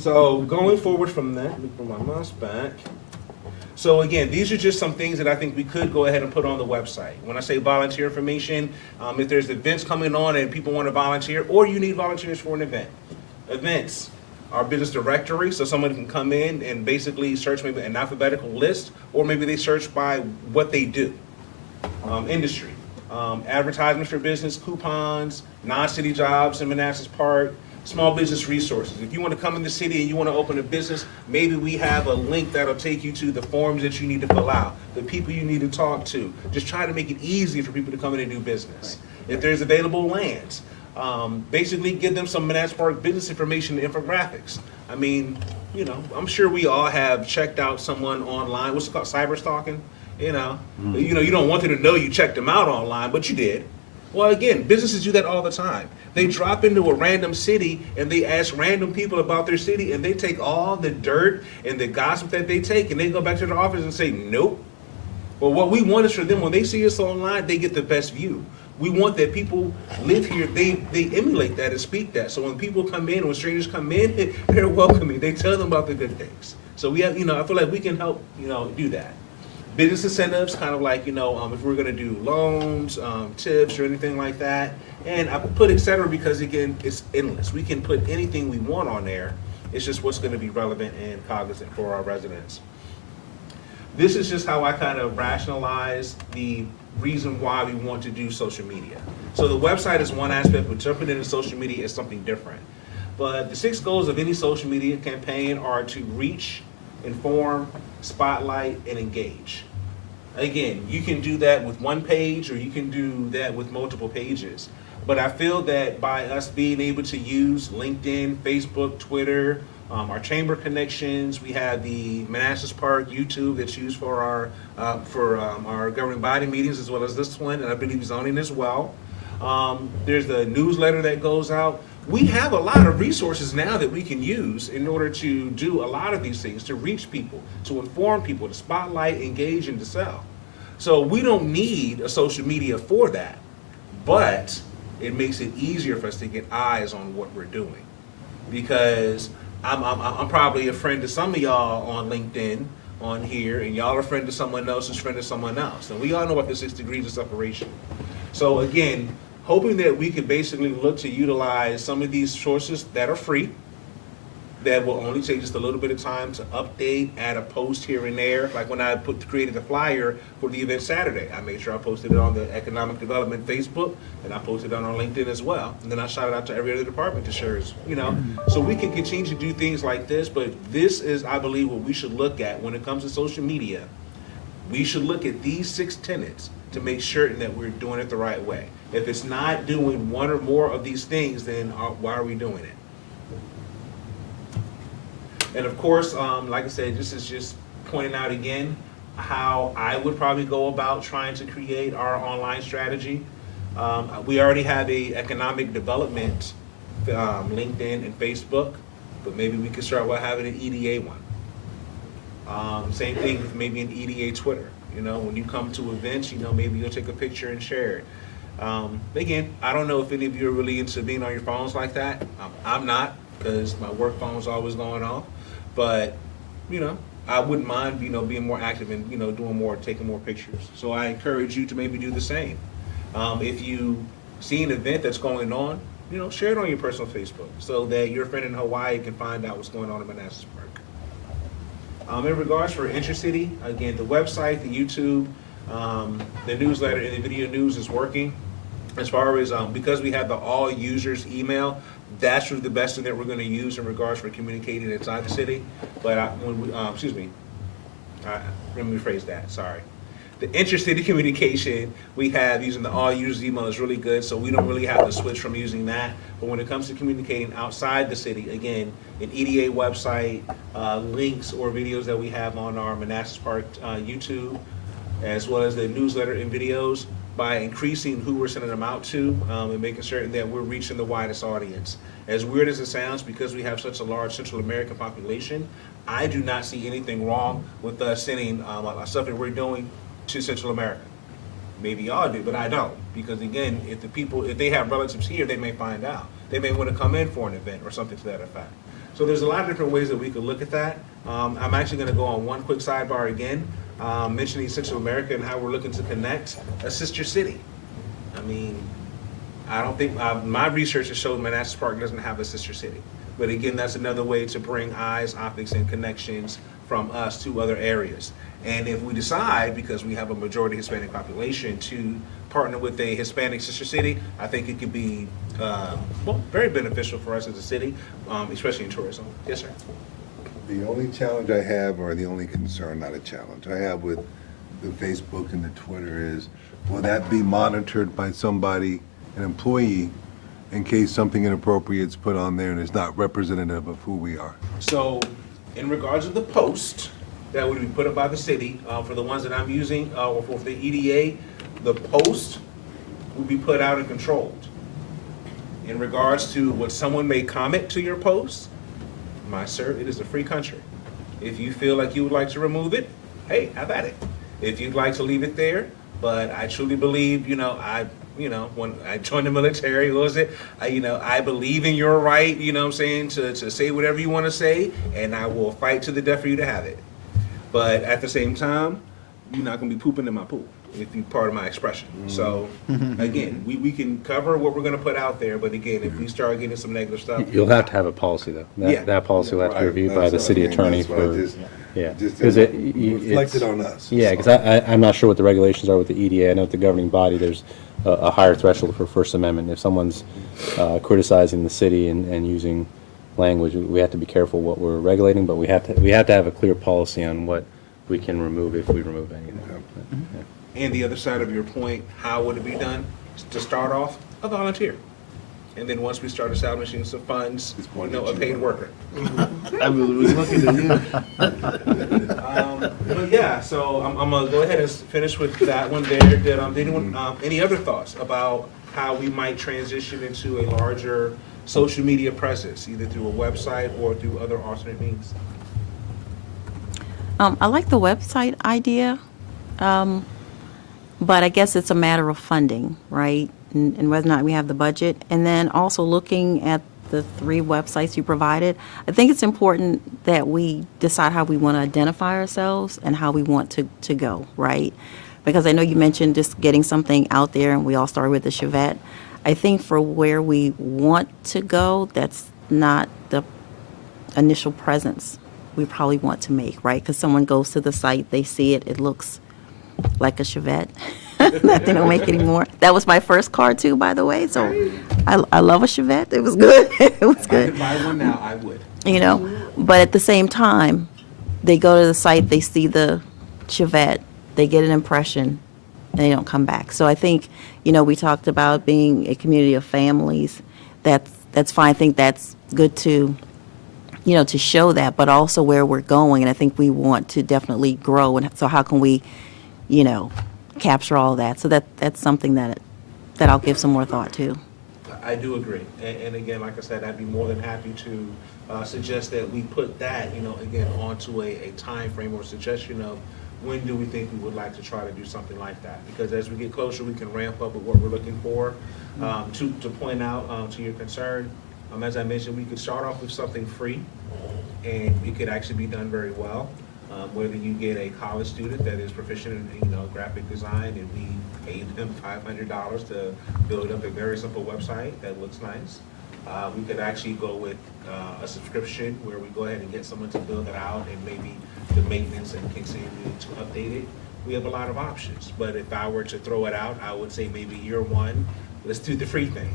So going forward from that, let me put my mouse back. So again, these are just some things that I think we could go ahead and put on the website. When I say volunteer information, if there's events coming on and people want to volunteer, or you need volunteers for an event. Events, our business directory, so somebody can come in and basically search maybe an alphabetical list, or maybe they search by what they do. Industry, advertisements for business, coupons, non-city jobs in Manassas Park, small business resources. If you want to come in the city and you want to open a business, maybe we have a link that'll take you to the forms that you need to fill out, the people you need to talk to. Just try to make it easy for people to come in and do business. If there's available lands, basically give them some Manassas Park business information and infographics. I mean, you know, I'm sure we all have checked out someone online. What's it called? Cyber stalking? You know, you don't want them to know you checked them out online, but you did. Well, again, businesses do that all the time. They drop into a random city and they ask random people about their city, and they take all the dirt and the gossip that they take, and they go back to their office and say, nope. Well, what we want is for them, when they see us online, they get the best view. We want that people live here, they emulate that and speak that. So when people come in, when strangers come in, they're welcoming. They tell them about the good things. So we have, I feel like we can help, do that. Business incentives, kind of like, if we're gonna do loans, tips or anything like that. And I put et cetera because, again, it's endless. We can put anything we want on there. It's just what's gonna be relevant and cognizant for our residents. This is just how I kind of rationalize the reason why we want to do social media. So the website is one aspect, but jumping into social media is something different. But the 6 goals of any social media campaign are to reach, inform, spotlight, and engage. Again, you can do that with one page, or you can do that with multiple pages. But I feel that by us being able to use LinkedIn, Facebook, Twitter, our chamber connections, we have the Manassas Park YouTube that's used for our governing body meetings, as well as this one, and I believe zoning as well. There's the newsletter that goes out. We have a lot of resources now that we can use in order to do a lot of these things, to reach people, to inform people, to spotlight, engage, and to sell. So we don't need a social media for that, but it makes it easier for us to get eyes on what we're doing. Because I'm probably a friend to some of y'all on LinkedIn, on here, and y'all are a friend to someone else who's friend to someone else. And we all know about the 6 degrees of separation. So again, hoping that we could basically look to utilize some of these sources that are free, that will only take just a little bit of time to update, add a post here and there. Like when I created the flyer for the event Saturday, I made sure I posted it on the Economic Development Facebook, and I posted it on our LinkedIn as well. And then I shot it out to every other department to share, So we can continue to do things like this, but this is, I believe, what we should look at when it comes to social media. We should look at these 6 tenets to make certain that we're doing it the right way. If it's not doing one or more of these things, then why are we doing it? And of course, like I said, this is just pointing out again how I would probably go about trying to create our online strategy. We already have a economic development LinkedIn and Facebook, but maybe we could start with having an EDA one. Same thing with maybe an EDA Twitter. When you come to events, maybe you'll take a picture and share it. Again, I don't know if any of you are really into being on your phones like that. I'm not, because my work phone's always going off. But, I wouldn't mind, being more active and, doing more, taking more pictures. So I encourage you to maybe do the same. If you see an event that's going on, share it on your personal Facebook so that your friend in Hawaii can find out what's going on in Manassas Park. In regards for Intercity, again, the website, the YouTube, the newsletter, and the video news is working. As far as, because we have the all users email, that's really the best thing that we're going to use in regards for communicating inside the city. But let me rephrase that, sorry. The intercity communication we have using the all users email is really good, so we don't really have to switch from using that. But when it comes to communicating outside the city, again, an EDA website, links or videos that we have on our Manassas Park YouTube, as well as the newsletter and videos, by increasing who we're sending them out to, and making certain that we're reaching the widest audience. As weird as it sounds, because we have such a large Central American population, I do not see anything wrong with us sending stuff that we're doing to Central America. Maybe y'all do, but I don't. Because again, if they have relatives here, they may find out. They may want to come in for an event or something to that effect. So there's a lot of different ways that we could look at that. I'm actually going to go on one quick sidebar again, mentioning Central America and how we're looking to connect a sister city. I mean, I don't think, my research has shown Manassas Park doesn't have a sister city. But again, that's another way to bring eyes, optics, and connections from us to other areas. And if we decide, because we have a majority Hispanic population, to partner with a Hispanic sister city, I think it could be, well, very beneficial for us as a city, especially in tourism. Yes, sir. The only challenge I have, or the only concern, not a challenge, I have with the Facebook and the Twitter is, will that be monitored by somebody, an employee, in case something inappropriate is put on there and is not representative of who we are? So, in regards to the post that would be put up by the city, for the ones that I'm using, or for the EDA, the post will be put out and controlled. In regards to what someone may comment to your post, my sir, it is a free country. If you feel like you would like to remove it, hey, have at it. If you'd like to leave it there, but I truly believe, when I joined the military, what was it? I believe in your right, to say whatever you want to say, and I will fight to the death for you to have it. But at the same time, you're not going to be pooping in my pool, if you're part of my expression. So, again, we can cover what we're going to put out there, but again, if we start getting some negative stuff. You'll have to have a policy, though. Yeah. That policy will have to be reviewed by the That's city what I mean. attorney That's what I for, just- yeah. just Because reflected on us. Yeah, because I'm not sure what the regulations are with the EDA. I know with the governing body, there's a higher threshold for First Amendment. If someone's criticizing the city and using language, we have to be careful what we're regulating, but we have to have a clear policy on what we can remove if we remove anything. Yeah. And the other side of your point, how would it be done? To start off, a volunteer. And then once we start establishing some funds, a paid worker. I was looking at you. But yeah, so I'm gonna go ahead and finish with that one there. Did anyone, any other thoughts about how we might transition into a larger social media presence, either through a website or through other alternate means? I like the website idea, but I guess it's a matter of funding, right? And whether or not we have the budget. And then also looking at the 3 websites you provided, I think it's important that we decide how we want to identify ourselves and how we want to go, right? Because I know you mentioned just getting something out there, and we all started with the Chevette. I think for where we want to go, that's not the initial presence we probably want to make, right? Because someone goes to the site, they see it, it looks like a Chevette. That they don't make anymore. That was my first car too, by the way. So I love a Chevette. It was good. It was If I good. could buy one now, I would. But at the same time, they go to the site, they see the Chevette, they get an impression, and they don't come back. So I think, we talked about being a community of families. That's fine. I think that's good to, to show that, but also where we're going. And I think we want to definitely grow. And so how can we, capture all that? So that's something that I'll give some more thought to. I do agree. And again, like I said, I'd be more than happy to suggest that we put that, again, onto a time frame or suggestion of when do we think we would like to try to do something like that. Because as we get closer, we can ramp up with what we're looking for. To point out to your concern, as I mentioned, we could start off with something free, and it could actually be done very well. Whether you get a college student that is proficient in graphic design, and we pay them $500 to build up a very simple website that looks nice. We could actually go with a subscription where we go ahead and get someone to build it out, and maybe the maintenance and continue to update it. We have a lot of options, but if I were to throw it out, I would say maybe year 1, let's do the free thing.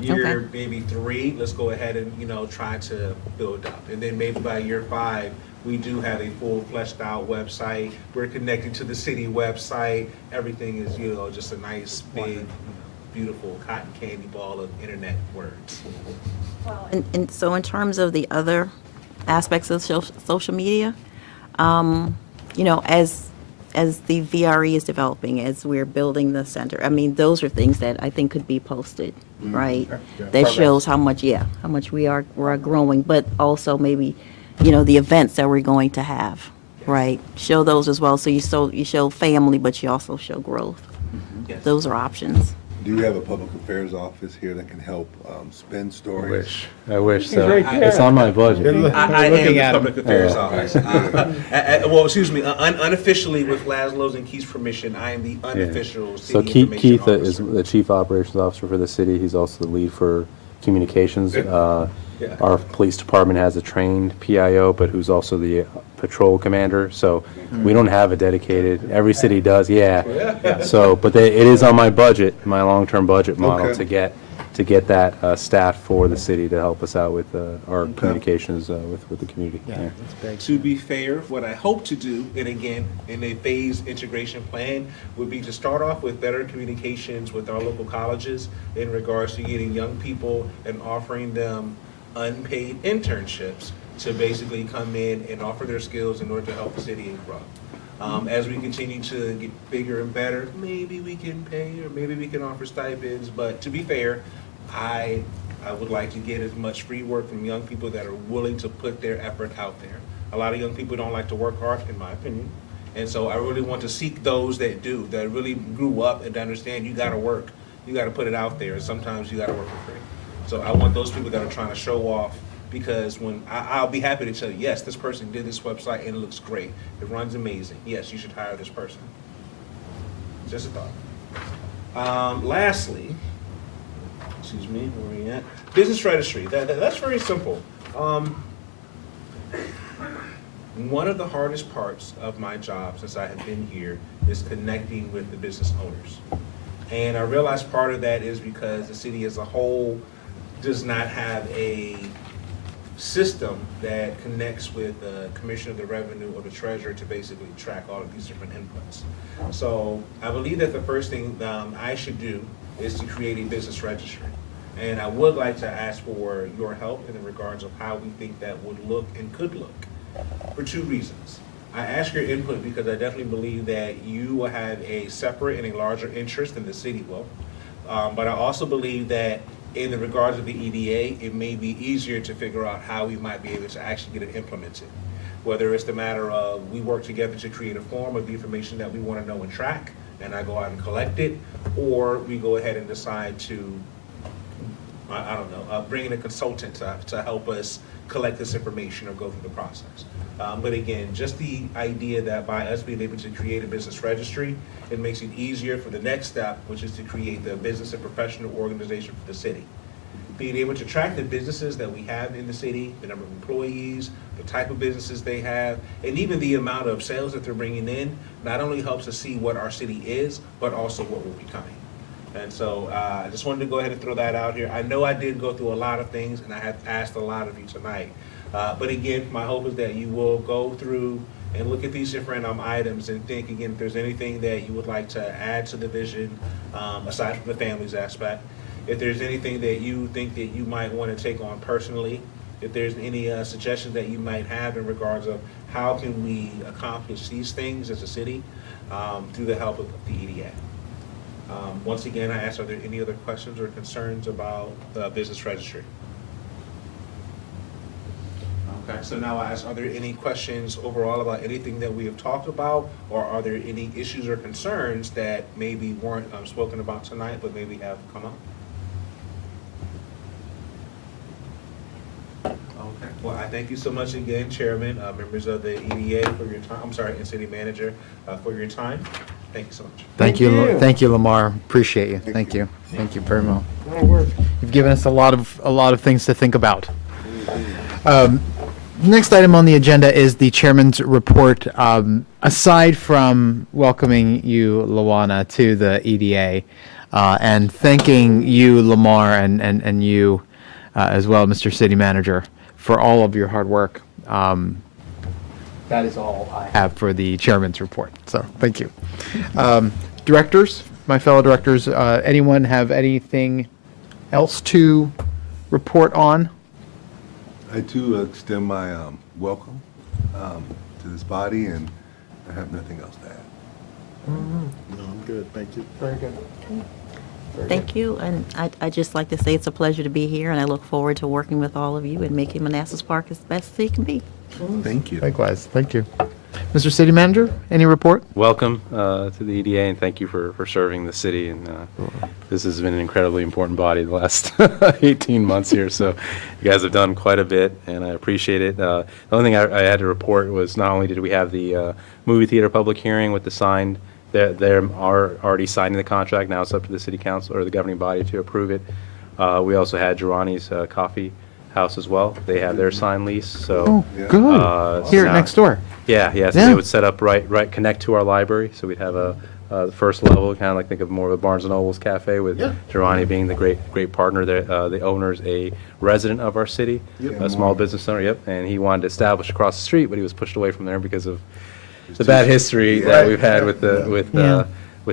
Year maybe 3, let's go ahead and try to build up, and then maybe by year 5, we do have a full fleshed out website. We're connected to the city website. Everything is just a nice big, beautiful cotton candy ball of internet words. And so in terms of the other aspects of social media, as the VRE is developing, as we're building the center, those are things that I think could be posted, right? That shows how much we're growing, but also maybe, the events that we're going to have, right? Show those as well. So you show family, but you also show growth. Yes. Those are options. Do you have a public affairs office here that can help spin stories? I wish He's so. right there. It's on my budget. I am Looking the at public affairs Yeah. office. Well, excuse me, unofficially with Laszlo's and Keith's permission, I am the unofficial So city Keith, information Keith is officer. the chief operations officer for the city. He's also the lead for communications. Yeah. Our police department has a trained PIO, but who's also the patrol commander. So we don't have a dedicated, every city does, yeah. So, but it is on my budget, my long-term budget model Okay. to get that staff for the city to help us out with our communications with the community. Yeah. To be fair, what I hope to do, and again, in a phased integration plan, would be to start off with better communications with our local colleges in regards to getting young people and offering them unpaid internships to basically come in and offer their skills in order to help the city and grow. As we continue to get bigger and better, maybe we can pay or maybe we can offer stipends, but to be fair, I would like to get as much free work from young people that are willing to put their effort out there. A lot of young people don't like to work hard, in my opinion, and so I really want to seek those that do, that really grew up and understand you gotta work, you gotta put it out there, and sometimes you gotta work for free. So I want those people that are trying to show off, because when I'll be happy to tell you, yes, this person did this website and it looks great. It runs amazing. Yes, you should hire this person. Just a thought. Lastly, excuse me, where are we at? Business registry. That's very simple. One of the hardest parts of my job since I have been here is connecting with the business owners. And I realize part of that is because the city as a whole does not have a system that connects with the Commissioner of the Revenue or the Treasurer to basically track all of these different inputs. So I believe that the first thing I should do is to create a business registry. And I would like to ask for your help in regards of how we think that would look and could look, for two reasons. I ask your input because I definitely believe that you will have a separate and a larger interest than the city will. But I also believe that in the regards of the EDA, it may be easier to figure out how we might be able to actually get it implemented. Whether it's the matter of we work together to create a form of the information that we want to know and track, and I go out and collect it, or we go ahead and decide to, I don't know, bring in a consultant to help us collect this information or go through the process. But again, just the idea that by us being able to create a business registry, it makes it easier for the next step, which is to create the business and professional organization for the city. Being able to track the businesses that we have in the city, the number of employees, the type of businesses they have, and even the amount of sales that they're bringing in, not only helps us see what our city is, but also what we're becoming. And so I just wanted to go ahead and throw that out here. I know I did go through a lot of things, and I have asked a lot of you tonight. But again, my hope is that you will go through and look at these different items and think again if there's anything that you would like to add to the vision, aside from the families aspect. If there's anything that you think that you might want to take on personally, if there's any suggestions that you might have in regards of how can we accomplish these things as a city through the help of the EDA. Once again, I ask, are there any other questions or concerns about the business registry? Okay, so now I ask, are there any questions overall about anything that we have talked about, or are there any issues or concerns that maybe weren't spoken about tonight, but maybe have come up? Okay, well, I thank you so much again, Chairman, members of the EDA for your time, I'm sorry, and City Manager for your time. Thank you so much. Thank you, you. Thank you, Lamar. Appreciate you. Thank you. Thank you very much. That'll work. You've given us a lot of things to think about. Next item on the agenda is the chairman's report. Aside from welcoming you, Lawana, to the EDA, and thanking you, Lamar, and you as well, Mr. City Manager, for all of your hard work. That is all I have for the chairman's report. So thank you. Directors, my fellow directors, anyone have anything else to report on? I too extend my welcome to this body, and I have nothing else to add. No, I'm good, thank you. Very good. Thank you, and I'd just like to say it's a pleasure to be here, and I look forward to working with all of you and making Manassas Park as best as it can be. Thank you. Likewise. Thank you. Mr. City Manager, any report? Welcome to the EDA, and thank you for serving the city. And this has been an incredibly important body the last 18 months here, so you guys have done quite a bit, and I appreciate it. The only thing I had to report was not only did we have the movie theater public hearing with the signed, they're already signing the contract. Now it's up to the city council or the governing body to approve it. We also had Girani's Coffee House as well. They have their signed lease, so. Oh, Yeah. good. Here, now- next door. Yeah, so Yeah. they would set up right, connect to our library, so we'd have the first level, kind of like think of more of a Barnes & Noble's cafe with Girani being the great partner. The owner's a resident of our city, a small business owner, and he wanted to establish across the street, but he was pushed away from there because of the bad history that we've had with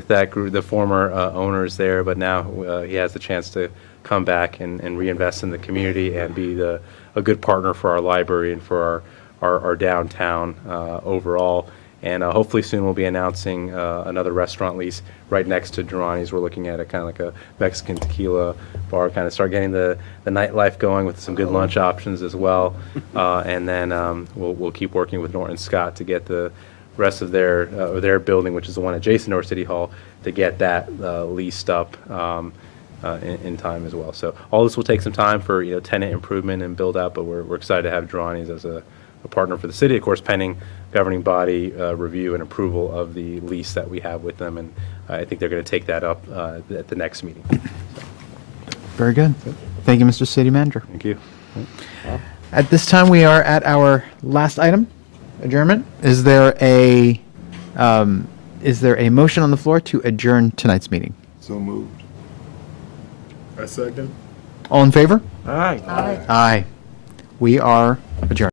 that group, the former owners there, but now he has the chance to come back and reinvest in the community and be a good partner for our library and for our downtown overall. And hopefully soon we'll be announcing another restaurant lease right next to Girani's. We're looking at a kind of like a Mexican tequila bar, kind of start getting the nightlife going with some good lunch options as well. And then we'll keep working with Norton Scott to get the rest of their building, which is the one adjacent to our City Hall, to get that leased up in time as well. So all this will take some time for tenant improvement and build out, but we're excited to have Girani's as a partner for the city, of course, pending governing body review and approval of the lease that we have with them, and I think they're going to take that up at the next meeting. Very good. Thank you, Mr. City Manager. Thank you. At this time, we are at our last item, adjournment. Is there a motion on the floor to adjourn tonight's meeting? So moved. A second? All in favor? Aye. Aye. We are